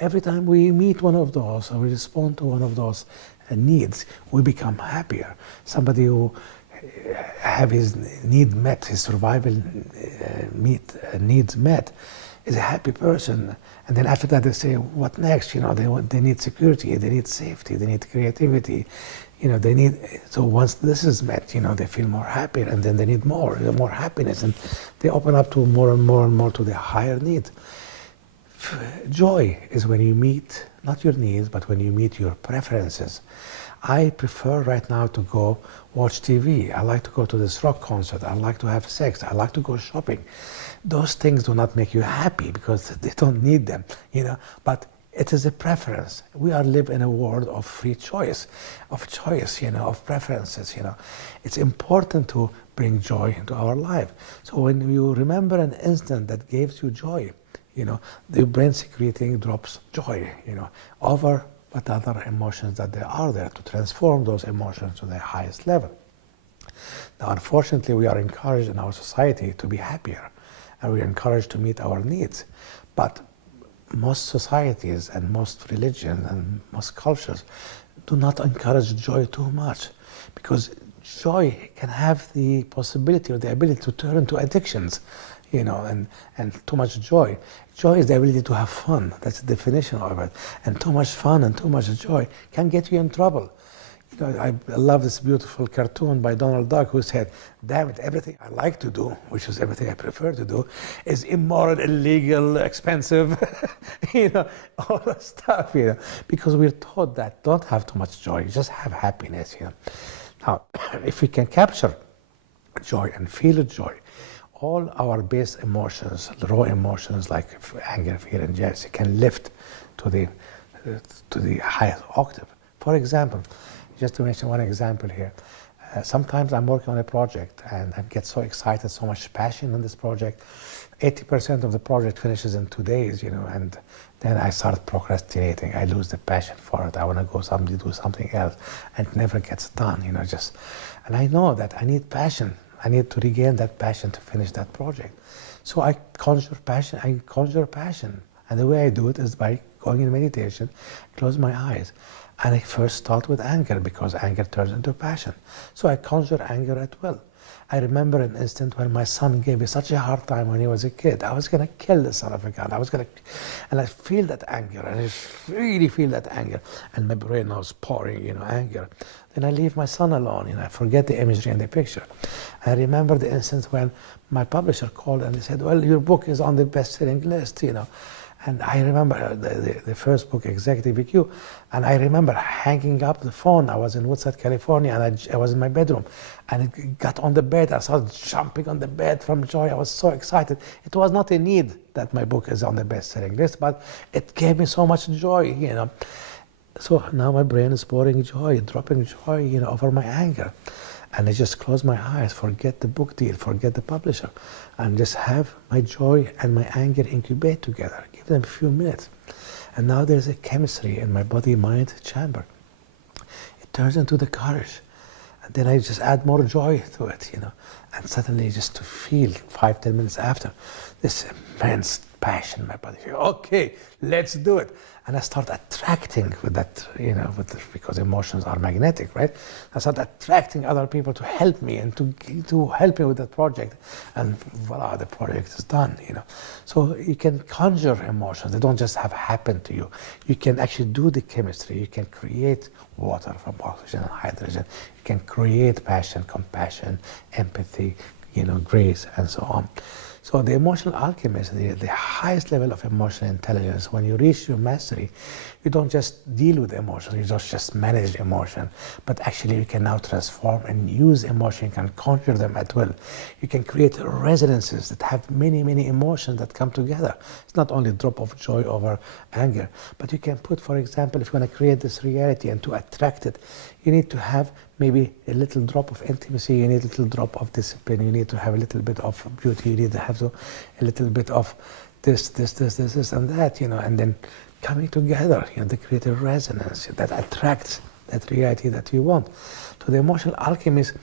Every time we meet one of those or we respond to one of those needs, we become happier. Somebody who have his need met, his survival needs met, is a happy person. And then after that they say, what next? They need security, they need safety, they need creativity. They need, so once this is met, they feel more happy, and then they need more happiness, and they open up to more and more and more to their higher needs. Joy is when you meet, not your needs, but when you meet your preferences. I prefer right now to go watch TV. I like to go to this rock concert. I like to have sex. I like to go shopping. Those things do not make you happy because they don't need them, but it is a preference. We are live in a world of free choice, of preferences, It's important to bring joy into our life. So when you remember an instant that gives you joy, the brain secreting drops joy, over what other emotions that there are there to transform those emotions to their highest level. Now, unfortunately, we are encouraged in our society to be happier, and we are encouraged to meet our needs. But most societies and most religions and most cultures do not encourage joy too much, because joy can have the possibility or the ability to turn into addictions, and too much joy. Joy is the ability to have fun. That's the definition of it. And too much fun and too much joy can get you in trouble. I love this beautiful cartoon by Donald Duck who said, damn it, everything I like to do, which is everything I prefer to do, is immoral, illegal, expensive, all that stuff, because we're taught that don't have too much joy, just have happiness, Now, if we can capture joy and feel joy, all our base emotions, raw emotions like anger, fear, and jealousy can lift to the highest octave. For example, just to mention one example here, sometimes I'm working on a project and I get so excited, so much passion in this project. 80% of the project finishes in 2 days, and then I start procrastinating. I lose the passion for it. I want to go do something else, and it never gets done, And I know that I need passion. I need to regain that passion to finish that project. So I conjure passion. And the way I do it is by going in meditation, close my eyes. And I first start with anger, because anger turns into passion. So I conjure anger at will. I remember an instant when my son gave me such a hard time when he was a kid. I was going to kill the son of a gun. And I feel that anger, and I really feel that anger. And my brain was pouring, anger. Then I leave my son alone, I forget the imagery and the picture. I remember the instance when my publisher called and they said, well, your book is on the best-selling list, And I remember the first book, Executive EQ, and I remember hanging up the phone. I was in Woodside, California, and I was in my bedroom, and it got on the bed. I started jumping on the bed from joy. I was so excited. It was not a need that my book is on the best-selling list, but it gave me so much joy, So now my brain is pouring joy, dropping joy, over my anger. And I just close my eyes, forget the book deal, forget the publisher, and just have my joy and my anger incubate together. Give them a few minutes. And now there's a chemistry in my body-mind chamber. It turns into the courage. And then I just add more joy to it, And suddenly just to feel 5-10 minutes after, this immense passion in my body. Okay, let's do it. And I start attracting with that, because emotions are magnetic, right? I start attracting other people to help me and to help me with that project. And voila, the project is done, So you can conjure emotions. They don't just have happened to you. You can actually do the chemistry. You can create water from oxygen and hydrogen. You can create passion, compassion, empathy, grace, and so on. So the emotional alchemist, the highest level of emotional intelligence, when you reach your mastery, you don't just deal with emotions, you don't just manage emotion, but actually you can now transform and use emotion, you can conjure them at will. You can create resonances that have many, many emotions that come together. It's not only a drop of joy over anger, but you can put, for example, if you want to create this reality and to attract it, you need to have maybe a little drop of intimacy, you need a little drop of discipline, you need to have a little bit of beauty, you need to have a little bit of this, and that, and then coming together, to create a resonance that attracts that reality that you want. So the emotional alchemist,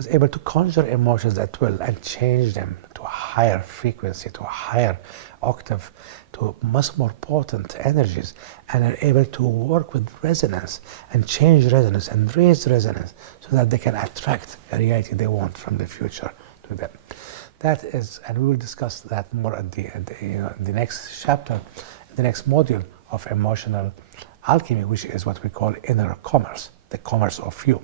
was able to conjure emotions at will and change them to a higher frequency, to a higher octave, to much more potent energies, and are able to work with resonance and change resonance and raise resonance so that they can attract a reality they want from the future to them. That is, and we will discuss that more at the next chapter, the next module of emotional alchemy, which is what we call inner commerce, the commerce of you.